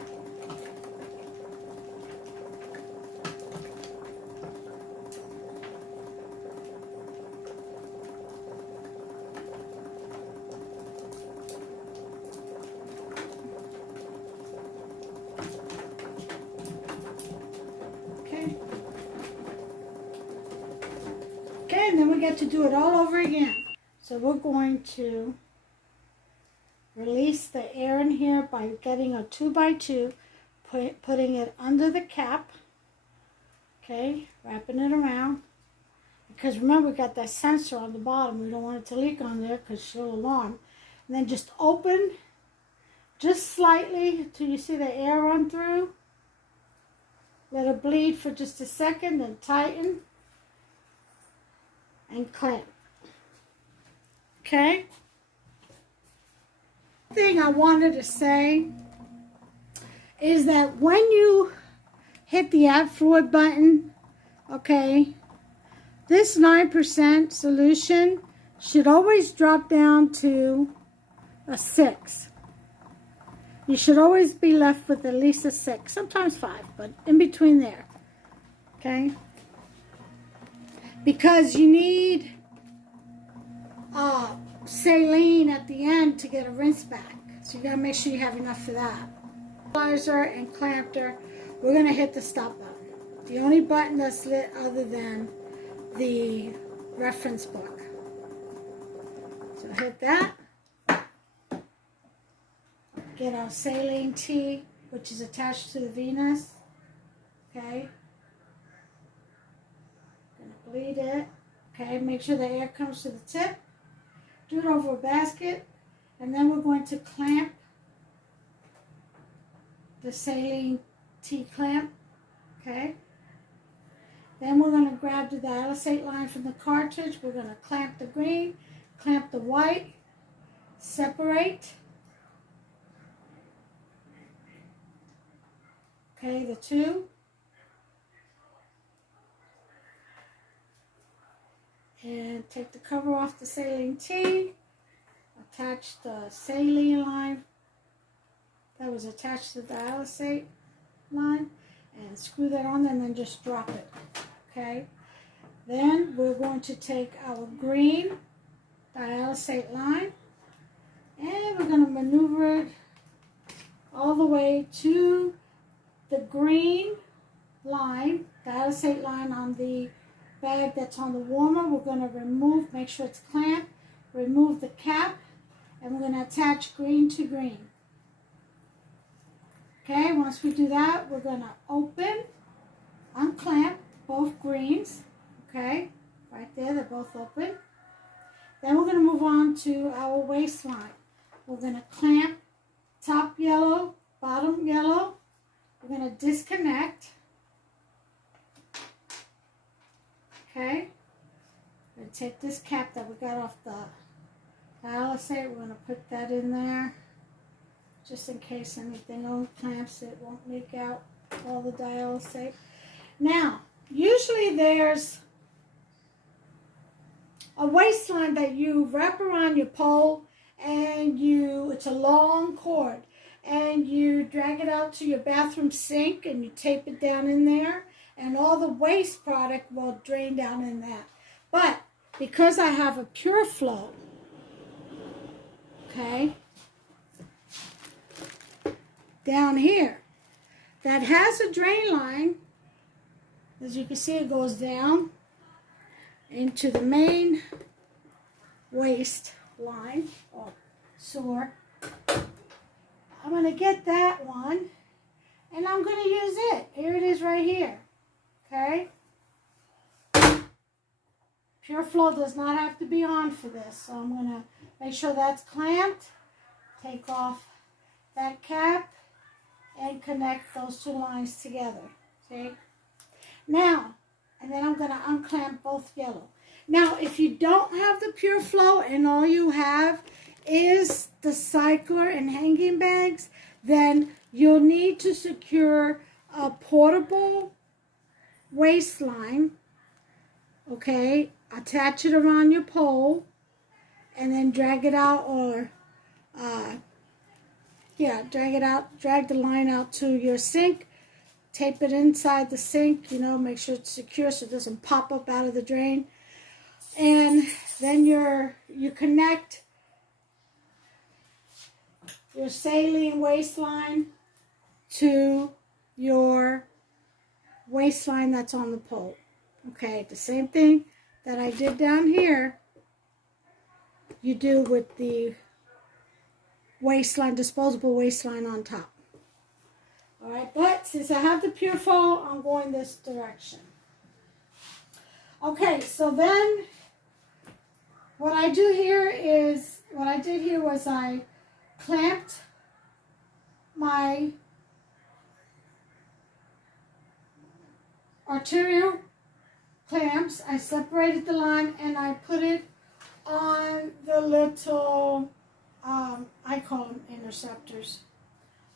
Okay, and then we get to do it all over again. So we're going to release the air in here by getting a 2x2, putting it under the cap. Okay, wrapping it around. Because remember, we got that sensor on the bottom. We don't want it to leak on there because she'll alarm. And then just open just slightly until you see the air run through. Let it bleed for just a second, then tighten and clamp. Okay? The thing I wanted to say is that when you hit the add fluid button, okay, this 9% solution should always drop down to a 6. You should always be left with at least a 6, sometimes 5, but in between there. Okay? Because you need saline at the end to get a rinse back. So you gotta make sure you have enough for that. Dialyzer and clamper, we're gonna hit the stop button. The only button that's lit other than the reference book. So hit that. Get our saline tea, which is attached to the Venus. Okay. Gonna bleed it. Okay, make sure the air comes to the tip. Do it over a basket, and then we're going to clamp the saline tea clamp. Okay. Then we're going to grab the dialysate line from the cartridge. We're going to clamp the green, clamp the white, separate. Okay, the two. And take the cover off the saline tea. Attach the saline line that was attached to the dialysate line. And screw that on and then just drop it. Okay. Then we're going to take our green dialysate line. And we're going to maneuver it all the way to the green line, dialysate line on the bag that's on the warmer. We're going to remove, make sure it's clamped, remove the cap, and we're going to attach green to green. Okay, once we do that, we're going to open, unclamp both greens. Okay, right there, they're both open. Then we're going to move on to our waistline. We're going to clamp top yellow, bottom yellow. We're going to disconnect. Okay. We're going to take this cap that we got off the dialysate. We're going to put that in there. Just in case anything unclamps, it won't leak out all the dialysate. Now, usually there's a waistline that you wrap around your pole and it's a long cord. And you drag it out to your bathroom sink and you tape it down in there, and all the waste product will drain down in that. But because I have a pure flow, okay, down here that has a drain line, as you can see, it goes down into the main waste line or sewer. I'm going to get that one, and I'm going to use it. Here it is right here. Okay? Pure flow does not have to be on for this. So I'm going to make sure that's clamped. Take off that cap and connect those two lines together. See? Now, and then I'm going to unclamp both yellow. Now, if you don't have the pure flow and all you have is the cycler and hanging bags, then you'll need to secure a portable waistline. Okay, attach it around your pole and then drag it out, or drag the line out to your sink. Tape it inside the sink, make sure it's secure so it doesn't pop up out of the drain. And then you connect your saline waistline to your waistline that's on the pole. Okay, the same thing that I did down here, you do with the waistline, disposable waistline on top. All right, but since I have the pure flow, I'm going this direction. Okay, so then what I did here was I clamped my arterial clamps. I separated the line and I put it on the little, I call them interceptors,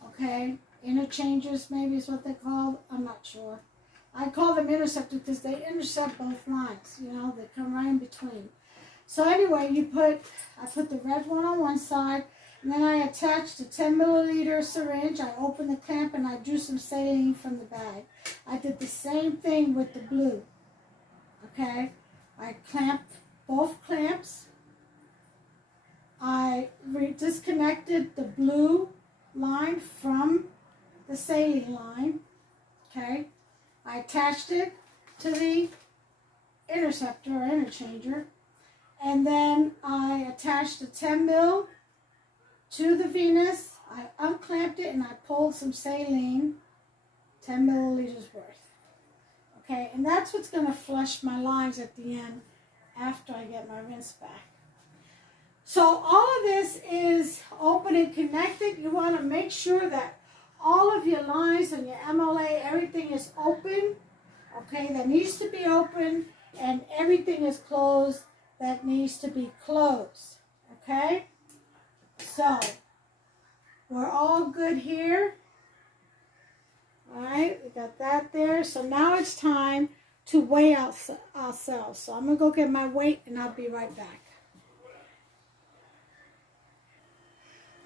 okay? Interchangers maybe is what they call, I'm not sure. I call them interceptors because they intercept both lines, they come right in between. So anyway, I put the red one on one side, and then I attached a 10 milliliter syringe. I opened the clamp and I drew some saline from the bag. I did the same thing with the blue. Okay, I clamped both clamps. I disconnected the blue line from the saline line. Okay, I attached it to the interceptor or interchanger, and then I attached the 10 mil to the venous. I unclamped it and I pulled some saline, 10 milliliters worth. Okay, and that's what's going to flush my lines at the end after I get my rinse back. So all of this is open and connected. You want to make sure that all of your lines and your MLA, everything is open. Okay, that needs to be open, and everything is closed that needs to be closed. Okay, so we're all good here. All right, we got that there. So now it's time to weigh ourselves. So I'm going to go get my weight and I'll be right back.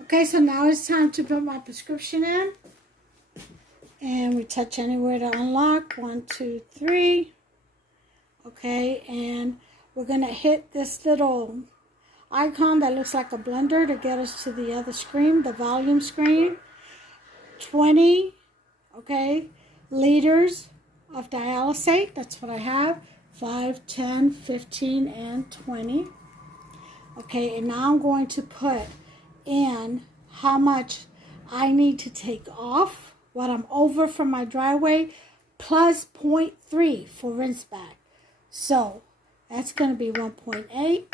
Okay, so now it's time to put my prescription in. And we touch anywhere to unlock. 1, 2, 3. Okay, and we're going to hit this little icon that looks like a blender to get us to the other screen, the volume screen. 20, okay, liters of dialysate. That's what I have. 5, 10, 15, and 20. Okay, and now I'm going to put in how much I need to take off, what I'm over from my dry weight, plus 0.3 for rinse back. So that's going to be 1.8.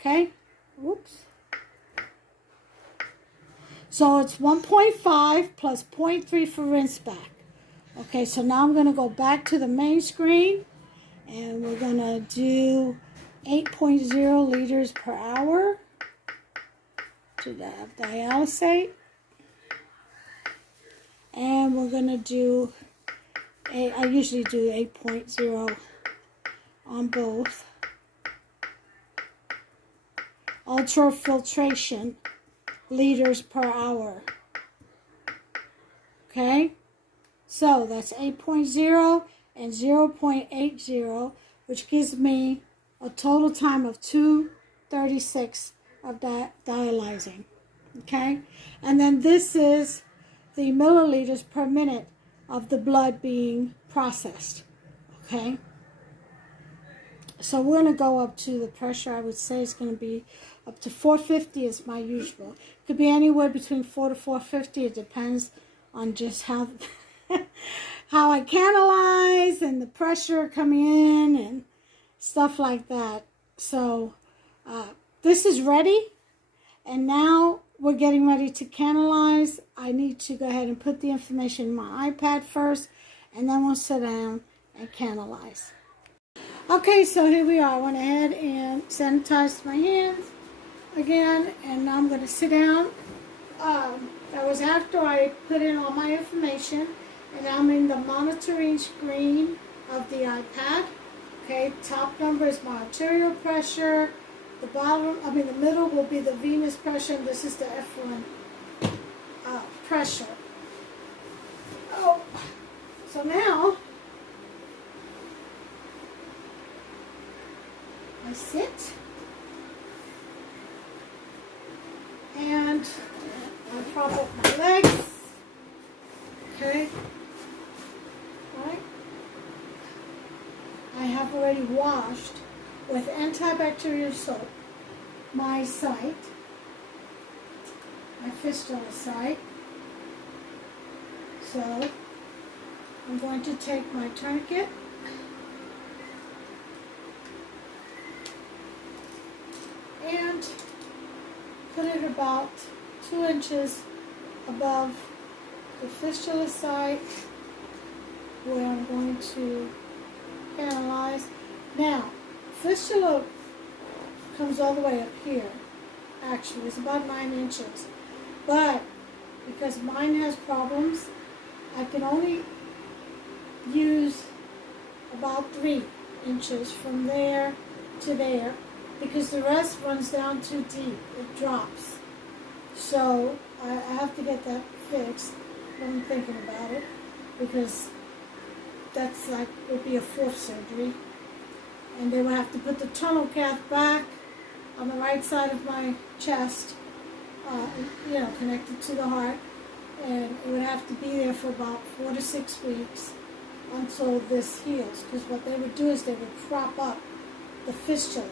Okay, whoops. So it's 1.5 plus 0.3 for rinse back. Okay, so now I'm going to go back to the main screen, and we're going to do 8.0 liters per hour to the dialysate. And we're going to do, I usually do 8.0 on both. Ultrafiltration liters per hour. Okay, so that's 8.0 and 0.80, which gives me a total time of 2:36 of dialyzing. Okay, and then this is the milliliters per minute of the blood being processed. Okay, So we're going to go up to the pressure. I would say it's going to be up to 450 is my usual. Could be anywhere between 4 to 450. It depends on just how how I canalize and the pressure coming in and stuff like that. So this is ready, and now we're getting ready to canalize. I need to go ahead and put the information in my iPad first, and then we'll sit down and canalize. Okay, so here we are. I went ahead and sanitized my hands again, and now I'm going to sit down. That was after I put in all my information, and I'm in the monitoring screen of the iPad. Okay, top number is my arterial pressure. The bottom, the middle will be the venous pressure, and this is the effluent pressure. Oh, so now I sit, and I prop up my legs. Okay, right. I have already washed with antibacterial soap my site, my fistula site. So I'm going to take my tourniquet and put it about 2 inches above the fistula site where I'm going to analyze. Now, fistula comes all the way up here. Actually, it's about 9 inches. But because mine has problems, I can only use about 3 inches from there to there, because the rest runs down too deep. It drops. So I have to get that fixed when I'm thinking about it, because that's like, would be a 4th surgery. And they would have to put the tunnel cath back on the right side of my chest, connected to the heart. And it would have to be there for about 4 to 6 weeks until this heals. Because what they would do is they would prop up the fistula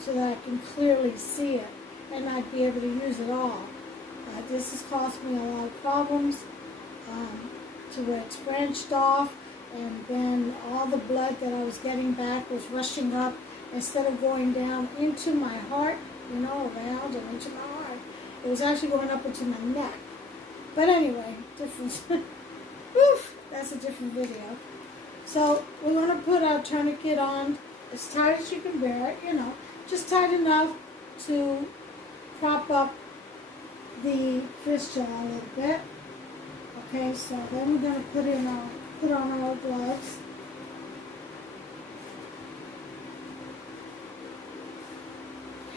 so that I can clearly see it and I'd be able to use it all. This has caused me a lot of problems to where it's branched off, and then all the blood that I was getting back was rushing up instead of going down into my heart, around and into my heart. It was actually going up into my neck. But anyway, different. Oof, that's a different video. So we're going to put our tourniquet on as tight as you can bear it, just tight enough to prop up the fistula a little bit. Okay, so then we're going to put on our gloves.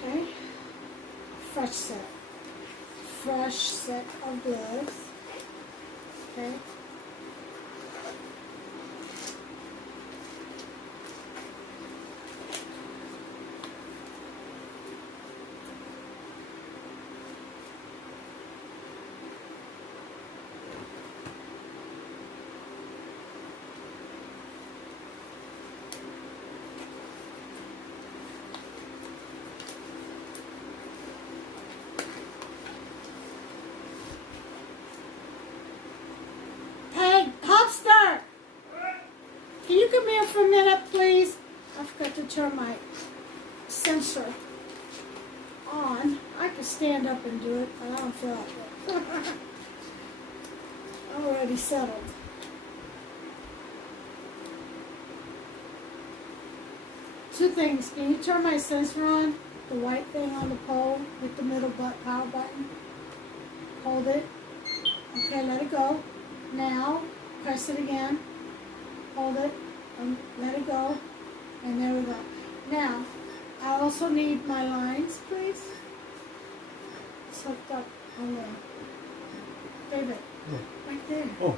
Okay, fresh set of gloves. Okay. Can you come here for a minute, please? I forgot to turn my sensor on. I could stand up and do it, but I don't feel like it. I'm already settled. Two things. Can you turn my sensor on? The white thing on the pole with the middle power button. Hold it. Okay, let it go. Now, press it again. Hold it, and let it go, and there we go. Now, I also need my lines, please. It's hooked up on there. David, right there. Oh.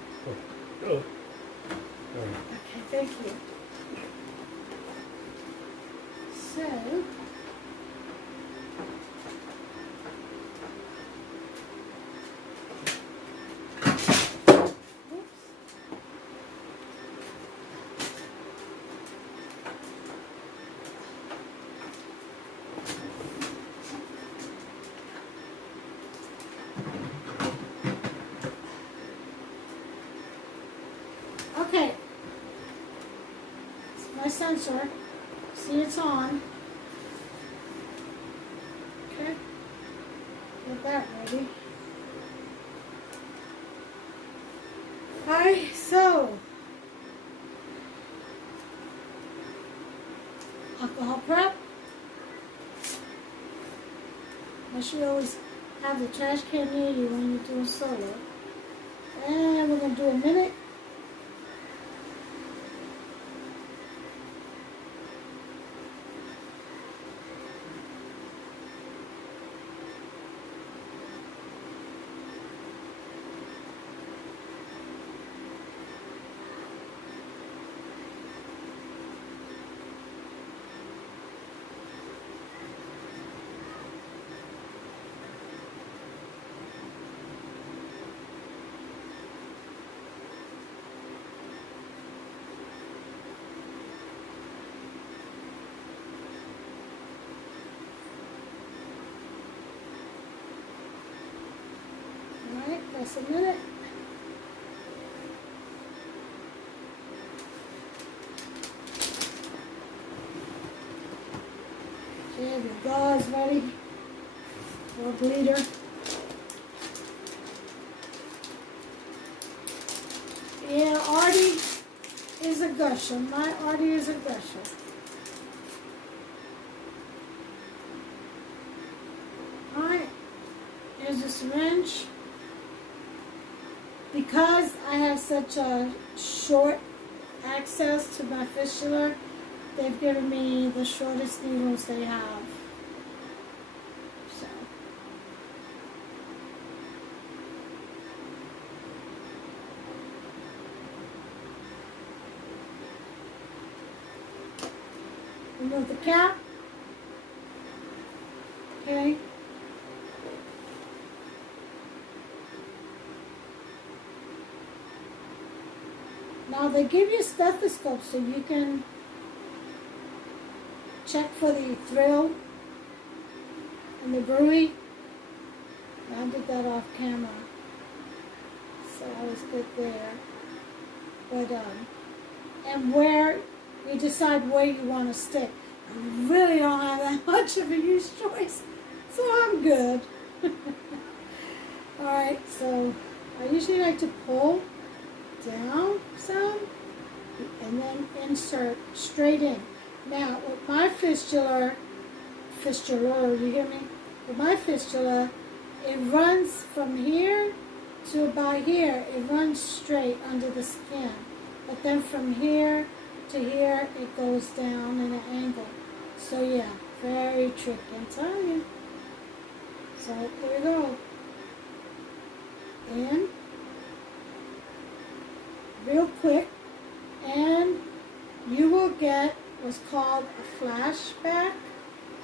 Okay, thank you. So, Okay. It's my sensor. See, it's on. Okay. Get that ready. Alright, so alcohol prep. I should always have the trash can near you when you're doing solo. And we're going to do a minute. Alright, that's a minute. Okay, the gauze ready. Or bleeder. Yeah, Artie is a gusher. My Artie is a gusher. Alright, here's a syringe. Because I have such a short access to my fistula, they've given me the shortest needles they have. So. Remove the cap. Okay. Now they give you a stethoscope so you can check for the thrill and the bruit. I did that off camera, so I was good there. But and where you decide where you want to stick. I really don't have that much of a use choice, so I'm good. All right, so I usually like to pull down some and then insert straight in. Now with my fistula, you hear me? With my fistula, it runs from here to about here. It runs straight under the skin, but then from here to here it goes down in an angle. So yeah, very tricky, I'm telling you. So there we go. In. Real quick, and you will get what's called a flashback.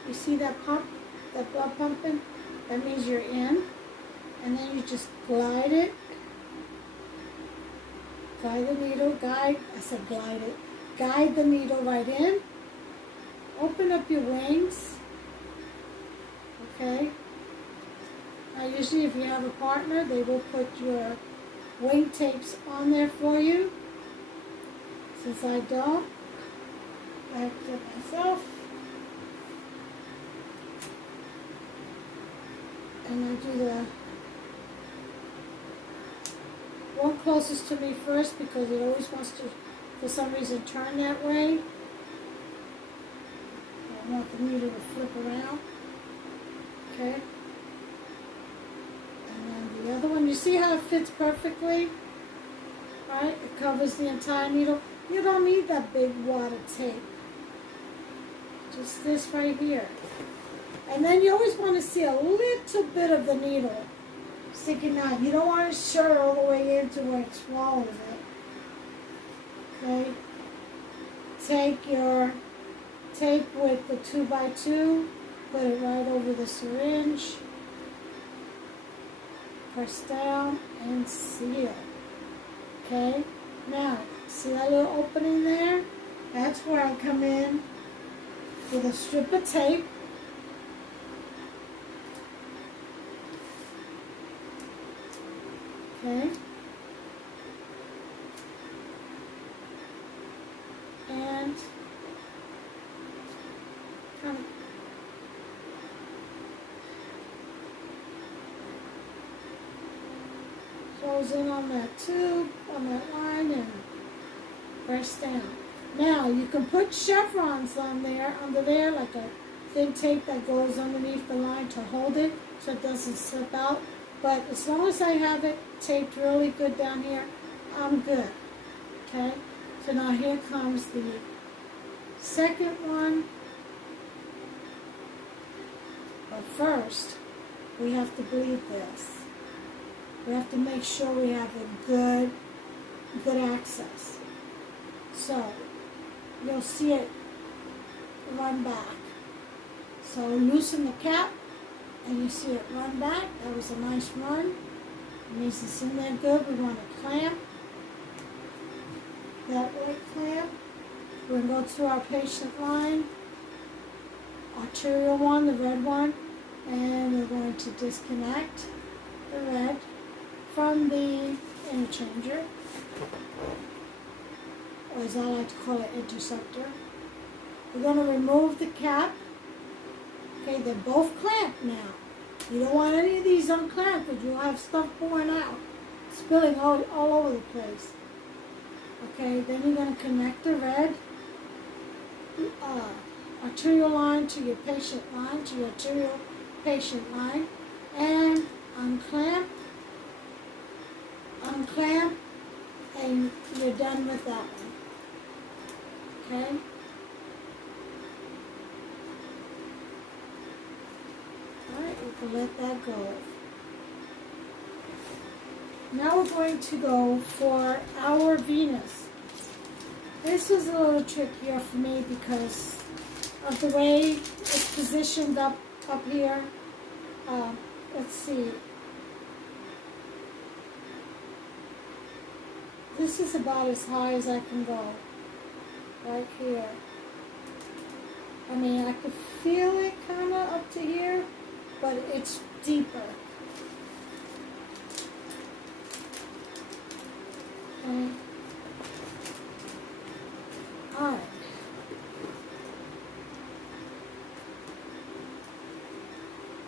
You see that pump, that blood pumping? That means you're in. And then you just glide it. Guide the needle, guide the needle right in. Open up your wings. Okay? Now usually if you have a partner, they will put your wing tapes on there for you. Since I don't, I have to do it myself. And I do the one closest to me first because it always wants to, for some reason, turn that way. I want the needle to flip around. Okay. The other one, you see how it fits perfectly? Right? It covers the entire needle. You don't need that big wad of tape. Just this right here. And then you always want to see a little bit of the needle sticking out. You don't want to shove it all the way into where it swallows it. Okay? Take your tape with the 2x2, put it right over the syringe. Press down and seal. Okay? Now, see that little opening there? That's where I come in with a strip of tape. Okay? close in on that tube, on that line, and press down. Now, you can put chevrons on there, under there, like a thin tape that goes underneath the line to hold it so it doesn't slip out. But as long as I have it taped really good down here, I'm good. Okay? So now here comes the second one. But first, we have to bleed this. We have to make sure we have a good access. So, you'll see it run back. So loosen the cap, and you see it run back. That was a nice run. It means it's in there good. We want to clamp. That right clamp. We're going to go through our patient line. Arterial one, the red one. And we're going to disconnect the red from the interchanger, or as I like to call it, interceptor. We're going to remove the cap. Okay, they're both clamped now. You don't want any of these unclamped because you'll have stuff pouring out, spilling all over the place. Okay, then you're going to connect the red arterial line to your patient line, to your arterial patient line, and unclamp, and you're done with that one. Okay? Alright, we can let that go. Now we're going to go for our venous. This was a little trickier for me because of the way it's positioned up here. Let's see. This is about as high as I can go. Right here. I mean, I could feel it kind of up to here, but it's deeper. Okay. Alright.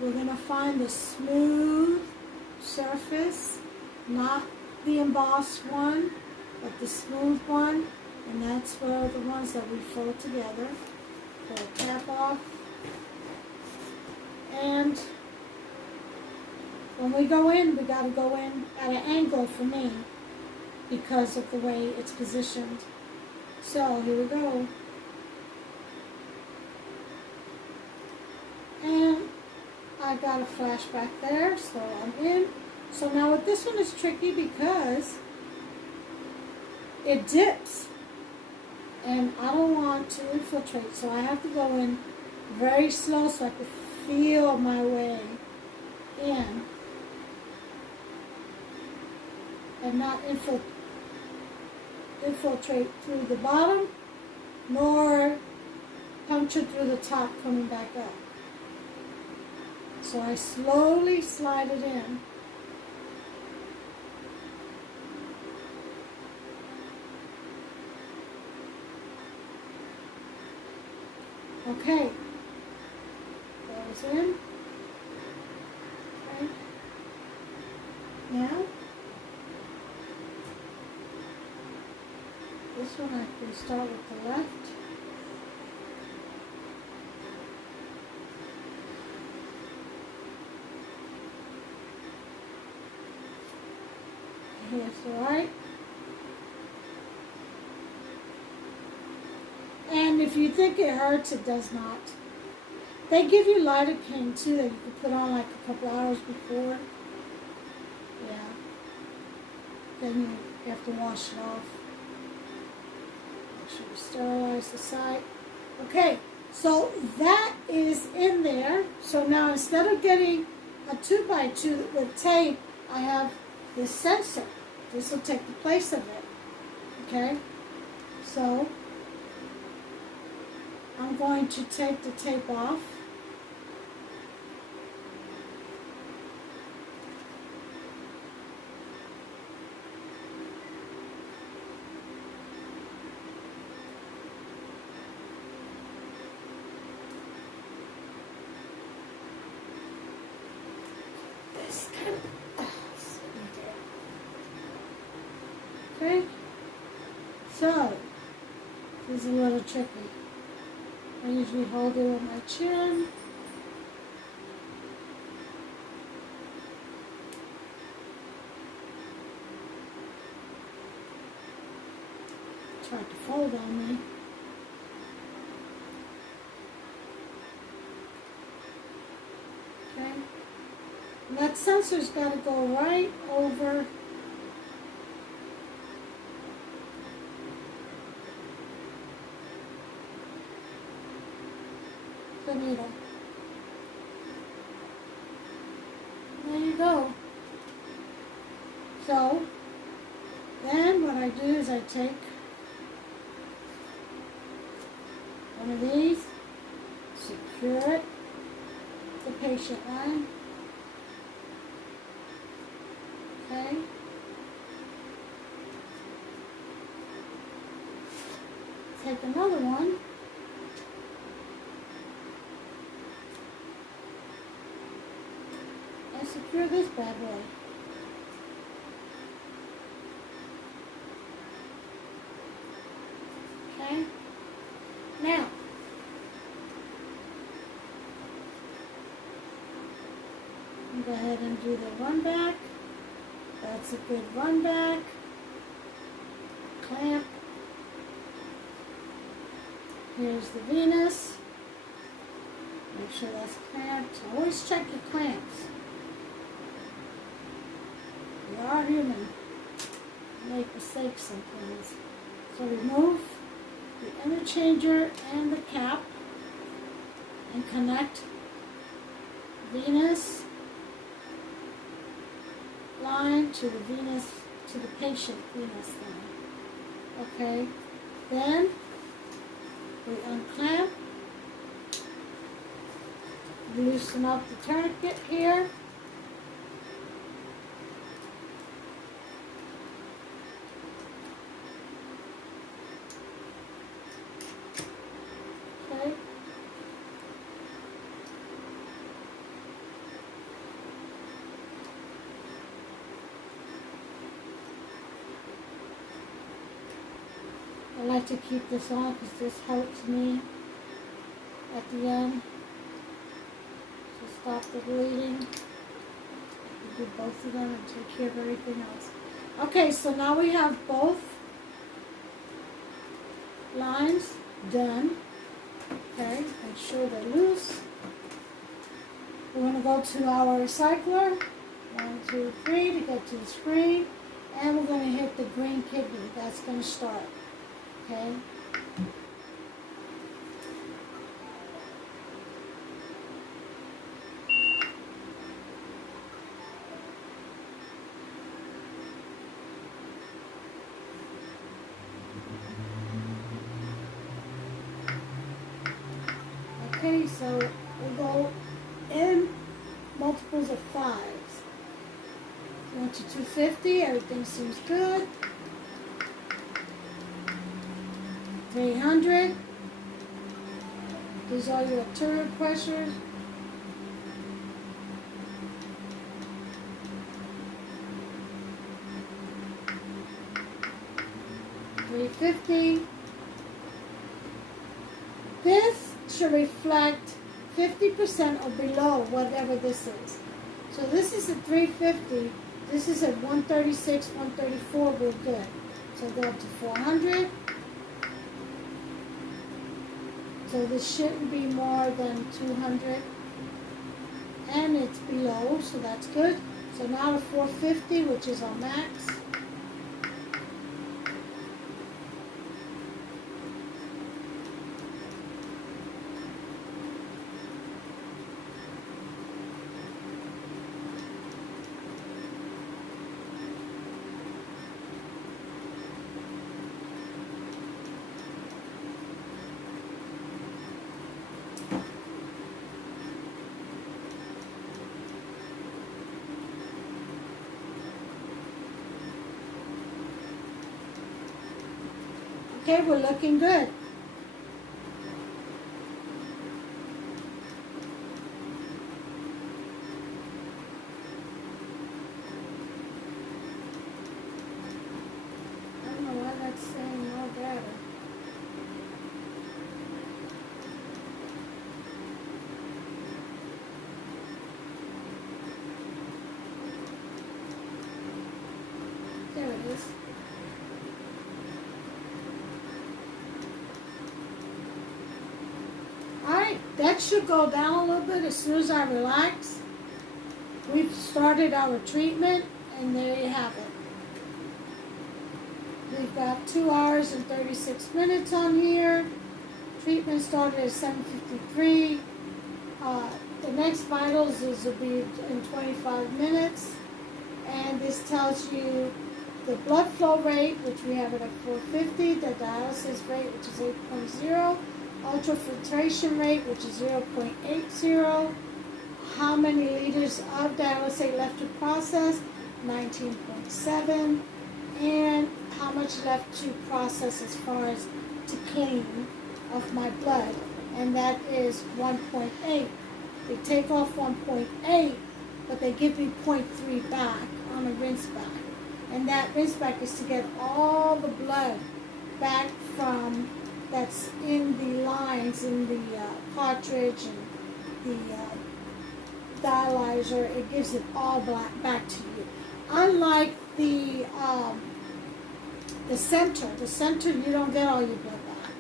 We're going to find a smooth surface, not the embossed one, but the smooth one, and that's where the ones that we fold together. Pull the cap off. And when we go in, we got to go in at an angle for me because of the way it's positioned. So here we go. And I got a flashback there, so I'm in. So now with this one is tricky because it dips. And I don't want to infiltrate, so I have to go in very slow so I can feel my way in. And not infiltrate through the bottom, nor puncture through the top coming back up. So I slowly slide it in. Okay, goes in. Okay. Now, this one I can start with the left. Here's the right. And if you think it hurts, it does not. They give you lidocaine too that you can put on like a couple hours before. Yeah. Then you have to wash it off. Make sure you sterilize the site. Okay, so that is in there. So now instead of getting a 2x2 with tape, I have this sensor. This will take the place of it. Okay? So I'm going to take the tape off. This kind of, Okay? So, this is a little tricky. I usually hold it with my chin. Tried to fold on me. Okay? And that sensor's got to go right over the needle. There you go. So, then what I do is I take one of these, secure it, the patient line, okay? Take another one, and secure this bad boy. Okay? Now, go ahead and do the run back. That's a good run back. Clamp. Here's the venous. Make sure that's clamped. Always check your clamps. We are human. We make mistakes sometimes. So remove the interchanger and the cap and connect venous line to the venous, to the patient venous line. Okay, then we unclamp, loosen up the tourniquet here. Okay. I like to keep this on because this helps me at the end to stop the bleeding. You do both of them and take care of everything else. Okay, so now we have both lines done. Okay, make sure they're loose. We're going to go to our recycler. 1, 2, 3 to get to the screen. And we're going to hit the green kidney. That's going to start. Okay. Okay, so we'll go in multiples of 5s. 1 to 250, everything seems good. 300. These are your arterial pressures. 350. This should reflect 50% or below whatever this is. So this is at 350. This is at 136, 134. We're good. So go up to 400. So this shouldn't be more than 200. And it's below, so that's good. So now to 450, which is our max. Okay, we're looking good. is. Alright, that should go down a little bit as soon as I relax. We've started our treatment, and there you have it. We've got 2 hours and 36 minutes on here. Treatment started at 7:53. The next vitals will be in 25 minutes. And this tells you the blood flow rate, which we have it at 450, the dialysis rate, which is 8.0, ultrafiltration rate, which is 0.80, how many liters of dialysate left to process, 19.7, and how much left to process as far as to clean of my blood, and that is 1.8. They take off 1.8, but they give me 0.3 back on a rinse back. And that rinse back is to get all the blood back from that's in the lines, in the cartridge and the dialyzer. It gives it all back to you. Unlike the center, you don't get all your blood back.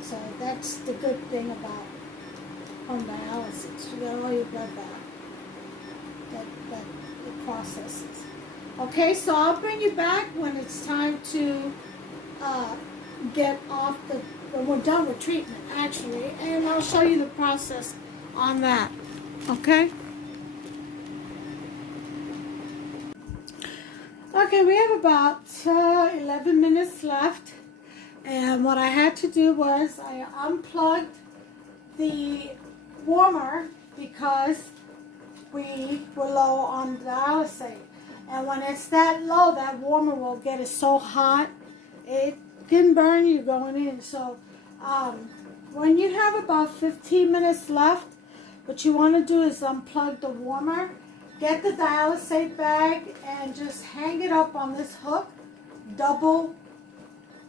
So that's the good thing about home dialysis. You get all your blood back. That it processes. Okay, so I'll bring you back when it's time to get off when we're done with treatment, actually, and I'll show you the process on that. Okay? Okay, we have about 11 minutes left, and what I had to do was I unplugged the warmer because we were low on dialysate. And when it's that low, that warmer will get it so hot, it can burn you going in. So when you have about 15 minutes left, what you want to do is unplug the warmer, get the dialysate bag, and just hang it up on this hook, double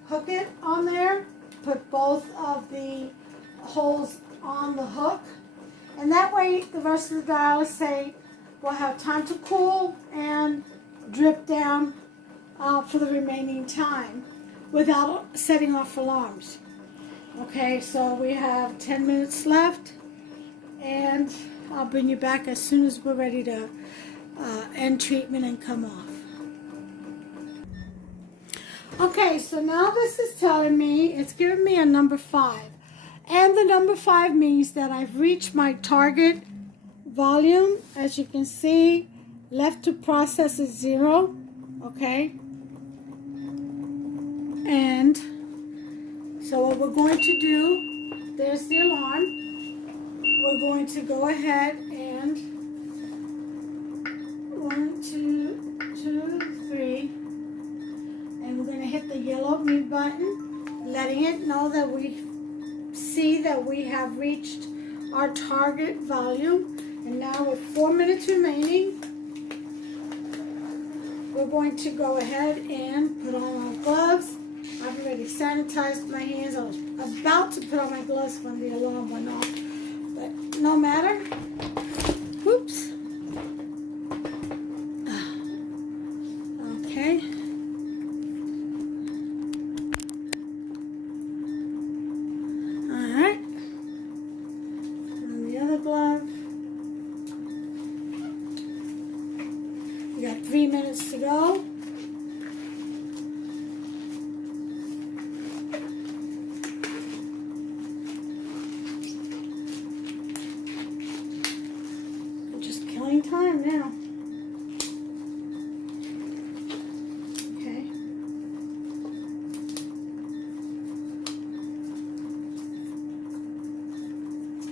hook it on there, put both of the holes on the hook, and that way the rest of the dialysate will have time to cool and drip down for the remaining time without setting off alarms. Okay, so we have 10 minutes left, and I'll bring you back as soon as we're ready to end treatment and come off. Okay, so now this is telling me, it's giving me a number 5. And the number 5 means that I've reached my target volume. As you can see, left to process is 0, okay? And so what we're going to do, there's the alarm. We're going to go ahead and 1, 2, 2, 3, and we're going to hit the yellow mute button, letting it know that we see that we have reached our target volume. And now with 4 minutes remaining, we're going to go ahead and put on our gloves. I've already sanitized my hands. I was about to put on my gloves when the alarm went off, but no matter. Whoops. Okay. All right. And the other glove. We got 3 minutes to go. Time now. Okay.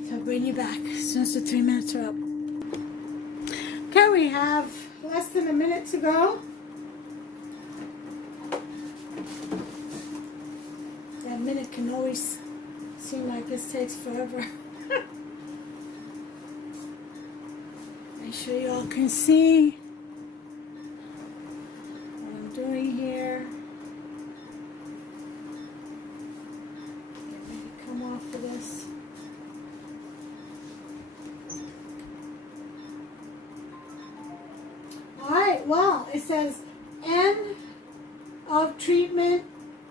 So I'll bring you back as soon as the 3 minutes are up. Okay, we have less than a minute to go. That minute can always seem like this takes forever. Make sure you all can see what I'm doing here. Get ready to come off of this. Alright, well, it says end of treatment,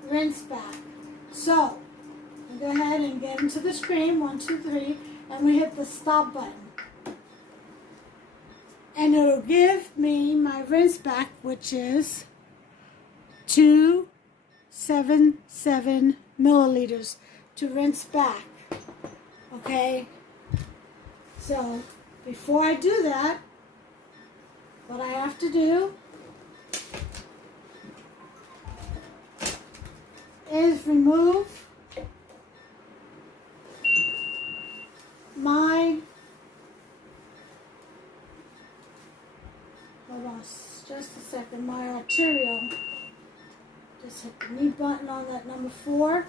rinse back. So, we go ahead and get into the screen, 1, 2, 3, and we hit the stop button. And it'll give me my rinse back, which is 277 milliliters to rinse back. Okay? So, before I do that, what I have to do is remove my, hold on just a second, my arterial. Just hit the knee button on that number 4.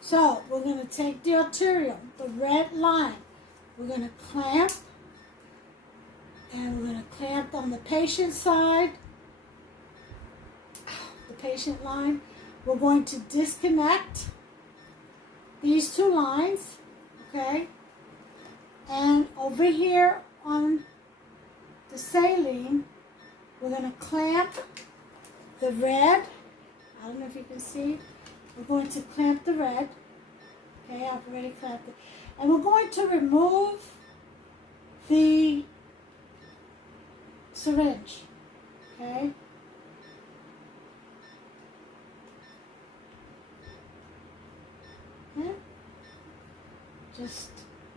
So we're going to take the arterial, the red line. We're going to clamp, and we're going to clamp on the patient side, the patient line. We're going to disconnect these 2 lines, okay? And over here on the saline, we're going to clamp the red. I don't know if you can see. We're going to clamp the red. Okay, I've already clamped it. And we're going to remove the syringe. Okay? Okay? Just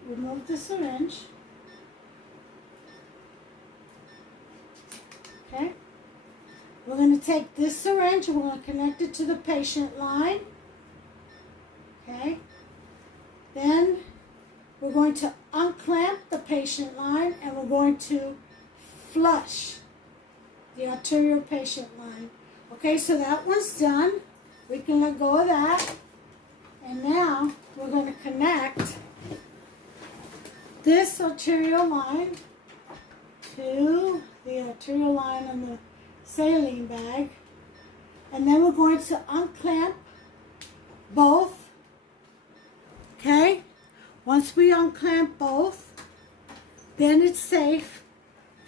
remove the syringe. Okay? We're going to take this syringe and we're going to connect it to the patient line. Okay? Then we're going to unclamp the patient line and we're going to flush the arterial patient line. Okay, so that one's done. We can let go of that. And now we're going to connect this arterial line to the arterial line on the saline bag. And then we're going to unclamp both. Okay? Once we unclamp both, then it's safe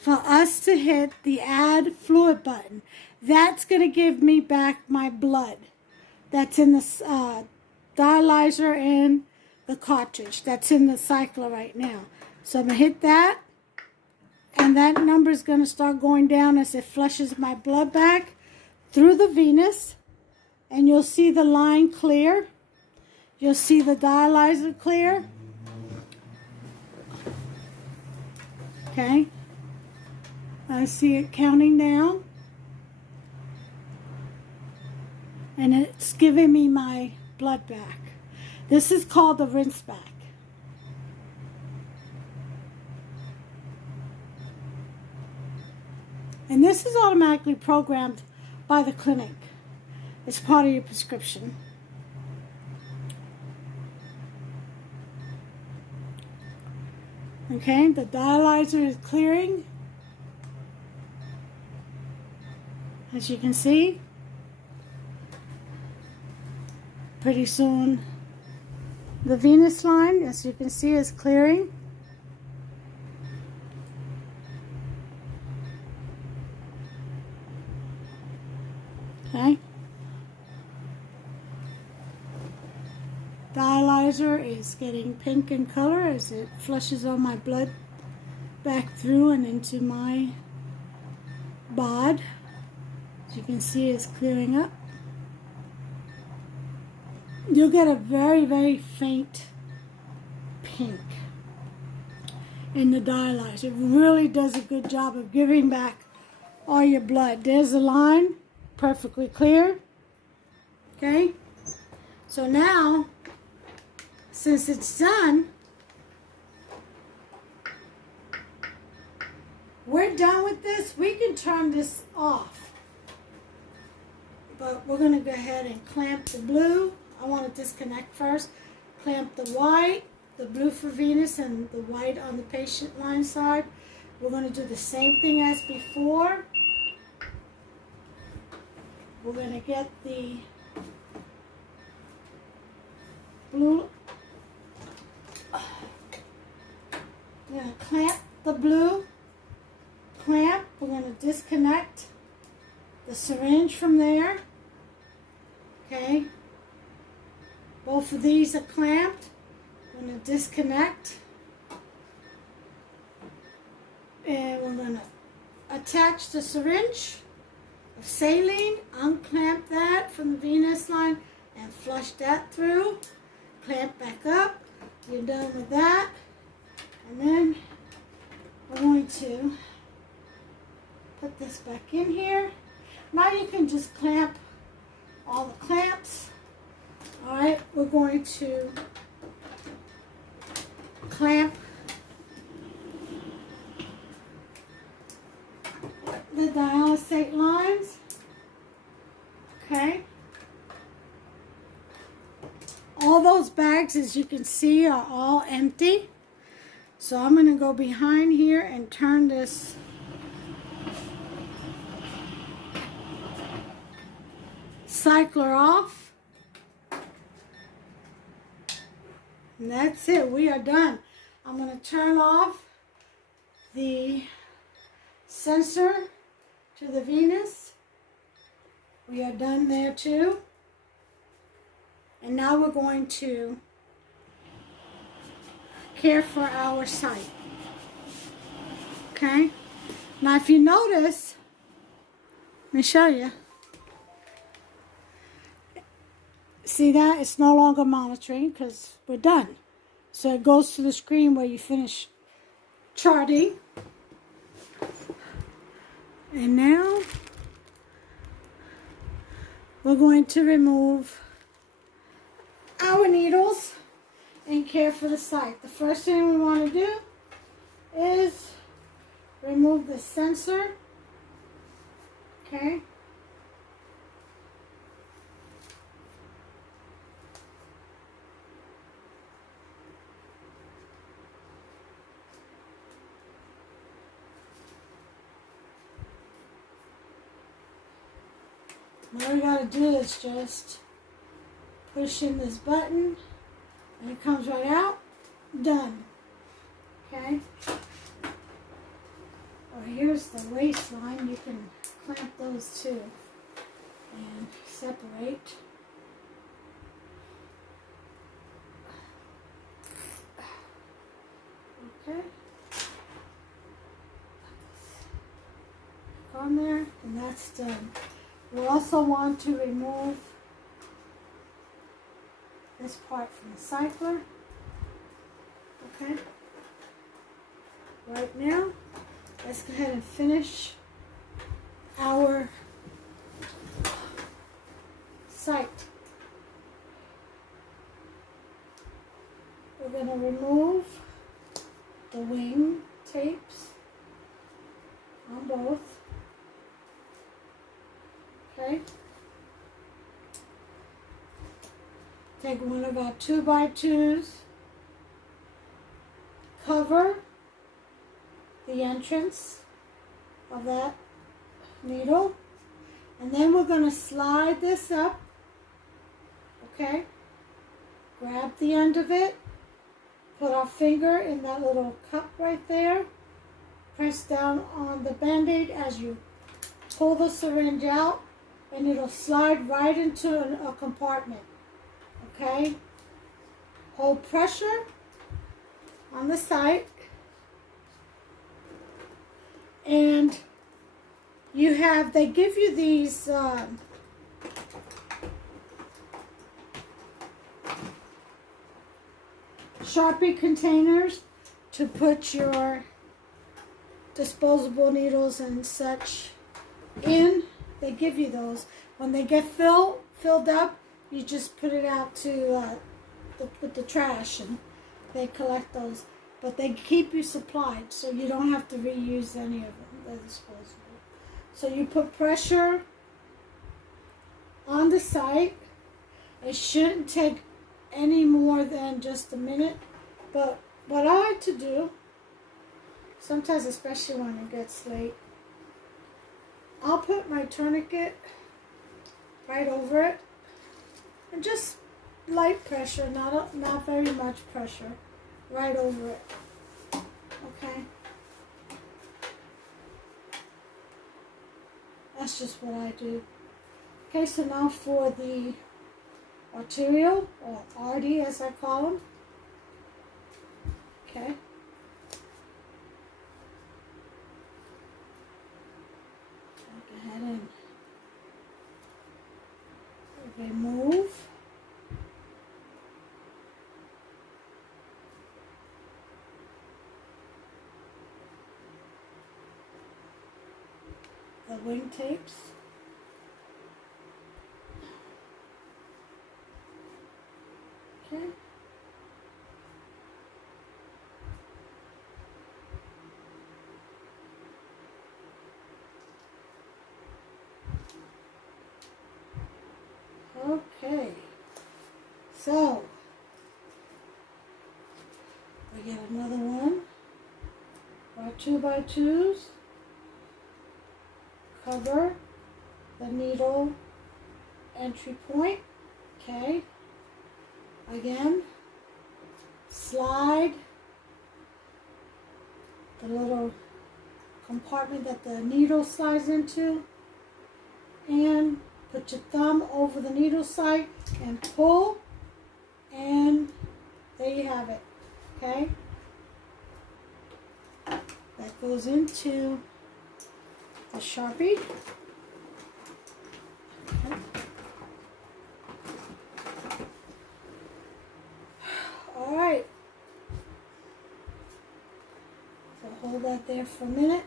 for us to hit the add fluid button. That's going to give me back my blood that's in the dialyzer and the cartridge that's in the cycler right now. So I'm going to hit that, and that number is going to start going down as it flushes my blood back through the venous, and you'll see the line clear. You'll see the dialyzer clear. Okay. I see it counting down. And it's giving me my blood back. This is called the rinse back. And this is automatically programmed by the clinic. It's part of your prescription. Okay, the dialyzer is clearing. As you can see, pretty soon the venous line, as you can see, is clearing. Okay. Dialyzer is getting pink in color as it flushes all my blood back through and into my bod. As you can see, it's clearing up. You'll get a very, very faint pink in the dialyzer. It really does a good job of giving back all your blood. There's the line, perfectly clear. Okay? So now, since it's done, we're done with this. We can turn this off. But we're going to go ahead and clamp the blue. I want to disconnect first. Clamp the white, the blue for venous, and the white on the patient line side. We're going to do the same thing as before. We're going to get the blue. We're going to clamp the blue. Clamp. We're going to disconnect the syringe from there. Okay. Both of these are clamped. I'm going to disconnect. And we're going to attach the syringe of saline, unclamp that from the venous line, and flush that through. Clamp back up. You're done with that. And then we're going to put this back in here. Now you can just clamp all the clamps. Alright, we're going to clamp the dialysate lines. Okay. All those bags, as you can see, are all empty. So I'm going to go behind here and turn this cycler off. And that's it. We are done. I'm going to turn off the sensor to the venous. We are done there too. And now we're going to care for our site. Okay? Now if you notice, let me show you. See that? It's no longer monitoring because we're done. So it goes to the screen where you finish charting. And now we're going to remove our needles and care for the site. The first thing we want to do is remove the sensor. Okay. All we gotta do is just push in this button and it comes right out. Done. Okay. Oh, here's the waistline. You can clamp those too and separate. Okay. On there, and that's done. We also want to remove this part from the cycler. Okay. Right now, let's go ahead and finish our site. We're going to remove the wing tapes on both. Okay. Take one of our 2x2s, cover the entrance of that needle, and then we're going to slide this up. Okay. Grab the end of it, put our finger in that little cup right there, press down on the Band-Aid as you pull the syringe out, and it'll slide right into a compartment. Okay? Hold pressure on the site, and you have, they give you these Sharpie containers to put your disposable needles and such in. They give you those. When they get filled up, you just put it out to with the trash, and they collect those. But they keep you supplied, so you don't have to reuse any of them. They're disposable. So you put pressure on the site. It shouldn't take any more than just a minute. But what I like to do, sometimes especially when it gets late, I'll put my tourniquet right over it, and just light pressure, not very much pressure, right over it. Okay. That's just what I do. Okay, so now for the arterial, or RD as I call them. Okay. Go ahead and remove. The wing tapes. Okay. Okay. So we get another one. Our 2x2s. Cover the needle entry point. Okay. Again, slide the little compartment that the needle slides into, and put your thumb over the needle site and pull, and there you have it. Okay. That goes into the Sharpie. Okay. All right. So hold that there for a minute.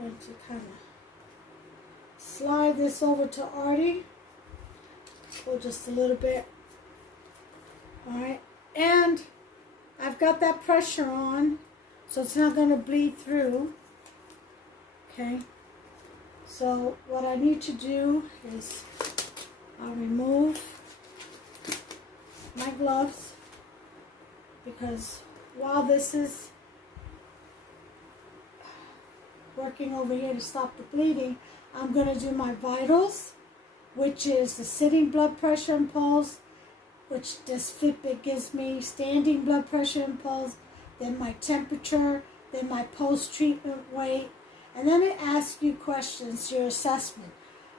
And to kind of slide this over to Artie. Pull just a little bit. All right. And I've got that pressure on, so it's not going to bleed through. Okay. So what I need to do is I'll remove my gloves, because while this is working over here to stop the bleeding, I'm going to do my vitals, which is the sitting blood pressure and pulse, which this Fitbit gives me, standing blood pressure and pulse, then my temperature, then my post-treatment weight, and then it asks you questions, your assessment.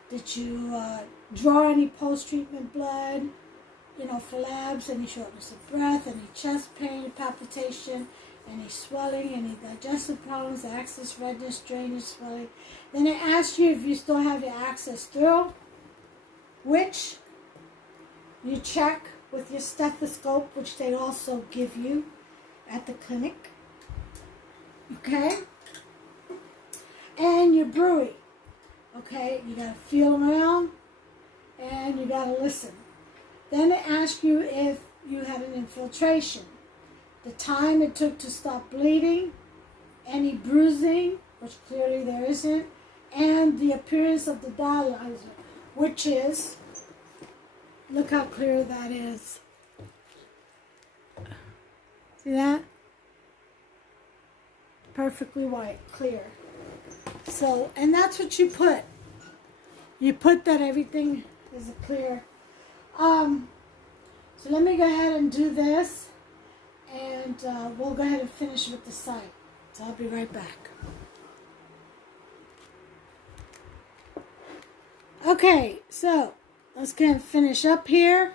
Did you draw any post-treatment blood, for labs, any shortness of breath, any chest pain, palpitation, any swelling, any digestive problems, access redness, drainage, swelling. Then it asks you if you still have your access through, which you check with your stethoscope, which they also give you at the clinic. Okay? And your brewery. Okay? You gotta feel around and you gotta listen. Then it asks you if you had an infiltration, the time it took to stop bleeding, any bruising, which clearly there isn't, and the appearance of the dialyzer, which is, look how clear that is. See that? Perfectly white, clear. So, and that's what you put. You put that everything is clear. So let me go ahead and do this, and we'll go ahead and finish with the site. So I'll be right back. Okay, so let's go ahead and finish up here.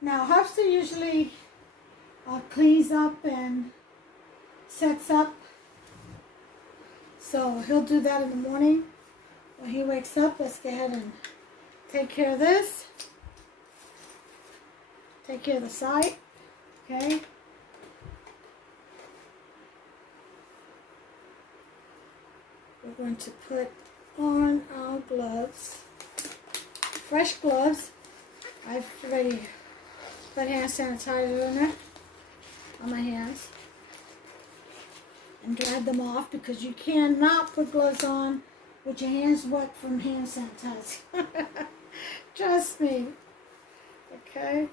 Now, Hufster usually cleans up and sets up. So he'll do that in the morning when he wakes up. Let's go ahead and take care of this. Take care of the site, okay? We're going to put on our gloves, fresh gloves. I've already put hand sanitizer in there on my hands and dried them off, because you cannot put gloves on with your hands wet from hand sanitizer. Trust me, okay?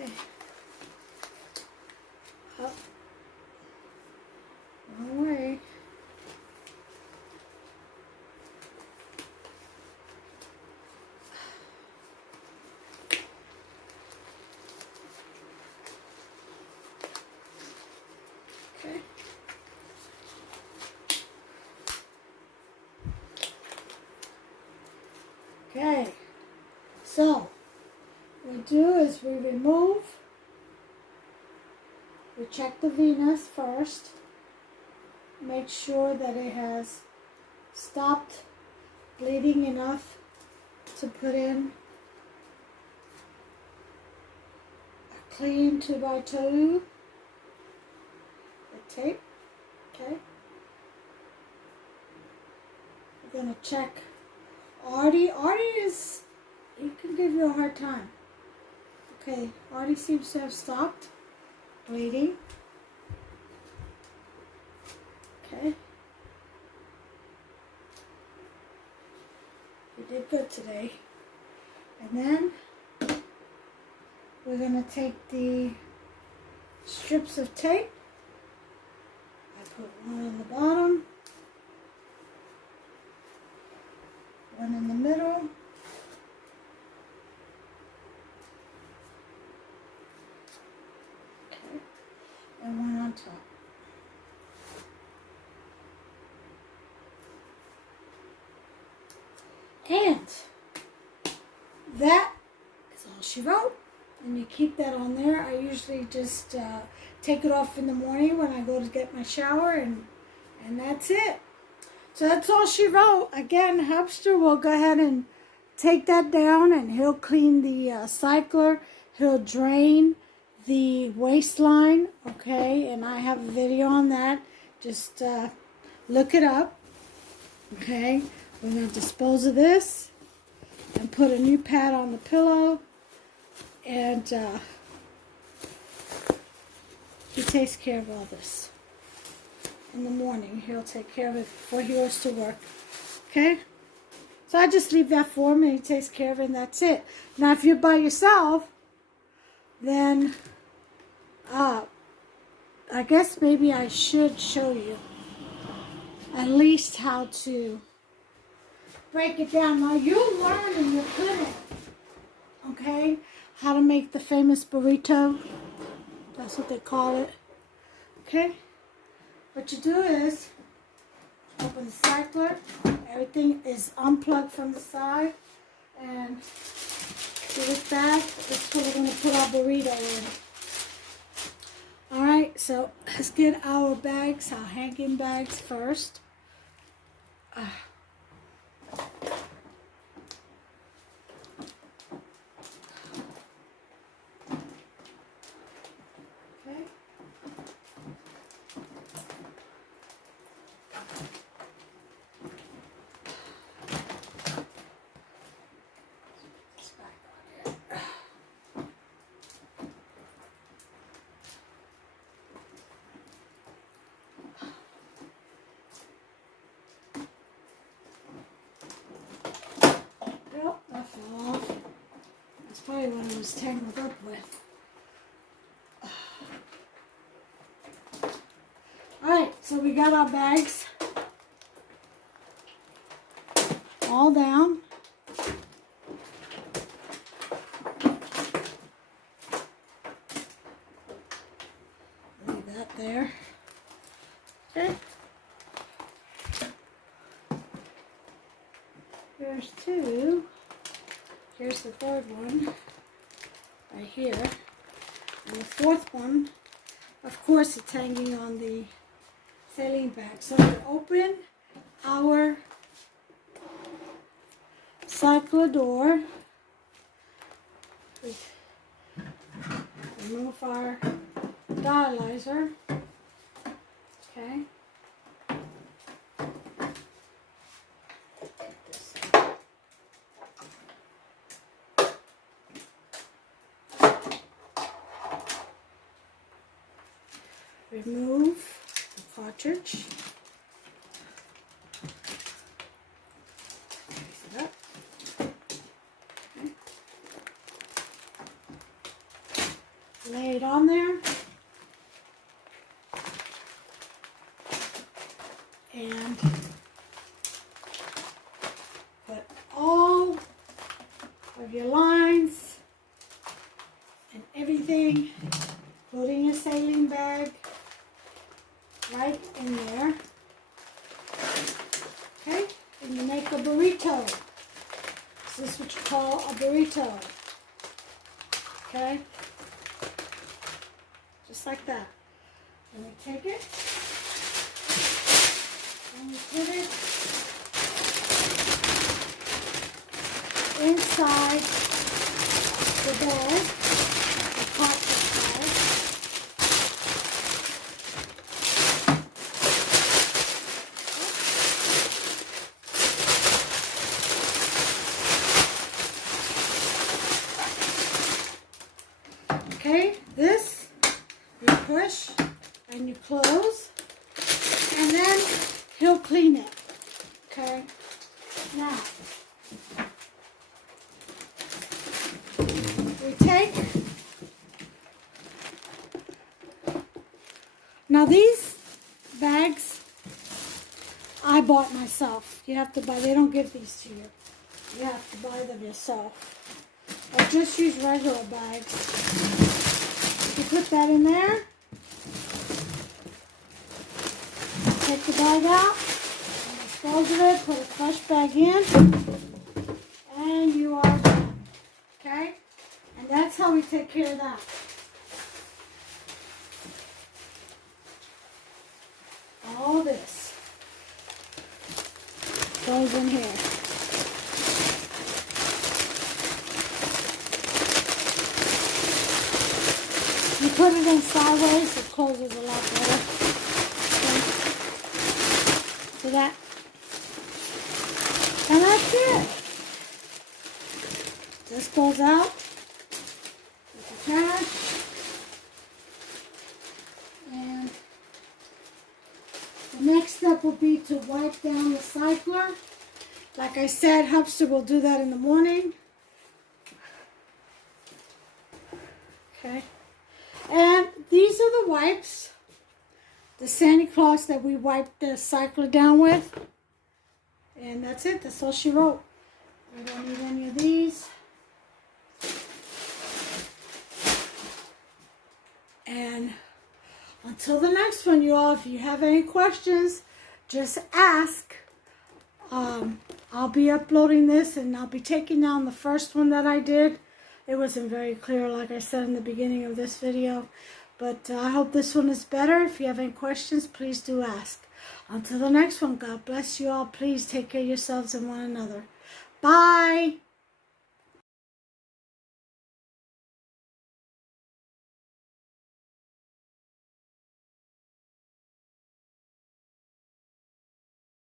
Okay. Up. Wrong way. Okay. Okay. So, what we do is we remove, we check the venous first, make sure that it has stopped bleeding enough to put in a clean 2x2, the tape, okay? We're going to check Artie. Artie is, he can give you a hard time. Okay, Artie seems to have stopped bleeding. Okay. You did good today. And then we're going to take the strips of tape. I put one on the bottom, one in the middle, okay, and one on top. And that is all she wrote. And you keep that on there. I usually just take it off in the morning when I go to get my shower, and that's it. So that's all she wrote. Again, Hubster will go ahead and take that down, and he'll clean the cycler. He'll drain the waistline, okay? And I have a video on that. Just look it up, okay? We're going to dispose of this and put a new pad on the pillow. And he takes care of all this. In the morning, he'll take care of it before he goes to work. Okay? So I just leave that for him, and he takes care of it, and that's it. Now, if you're by yourself, then I guess maybe I should show you at least how to break it down. Now, you'll learn and you're good at it. Okay? How to make the famous burrito. That's what they call it. Okay? What you do is open the cycler. Everything is unplugged from the side. And give it back. That's where we're going to put our burrito in. Alright, so let's get our bags, our hanging bags first. That's probably what I was tangled up with. Alright, so we got our bags all down. Leave that there. Okay. There's two. Here's the third one, right here. And the fourth one, of course, it's hanging on the saline bag. So we open our cycler door. We remove our dialyzer. Okay. Remove the cartridge. Place it up. Okay. Lay it on there. And put all of your lines and everything, including your saline bag, right in there. Okay, and you make a burrito. This is what you call a burrito. Okay, just like that. And we take it and we put it inside the bag, the Cartridge bag. Okay, this you push and you close, and then he'll clean it. Okay, now we take, now these bags I bought myself. You have to buy, they don't give these to you. You have to buy them yourself. I just use regular bags. You put that in there. Take the bag out. And dispose of it. Put a fresh bag in. And you are done. Okay? And that's how we take care of that. All this goes in here. You put it in sideways, it closes a lot better. Okay. So that, and that's it. This goes out with the cash. And the next step will be to wipe down the cycler. Like I said, Hubster will do that in the morning. Okay. And these are the wipes, the Santa Claus that we wiped the cycler down with. And that's it. That's all she wrote. I don't need any of these. And until the next one, you all, if you have any questions, just ask. I'll be uploading this, and I'll be taking down the first one that I did. It wasn't very clear, like I said in the beginning of this video. But I hope this one is better. If you have any questions, please do ask. Until the next one, God bless you all. Please take care of yourselves and one another. Bye.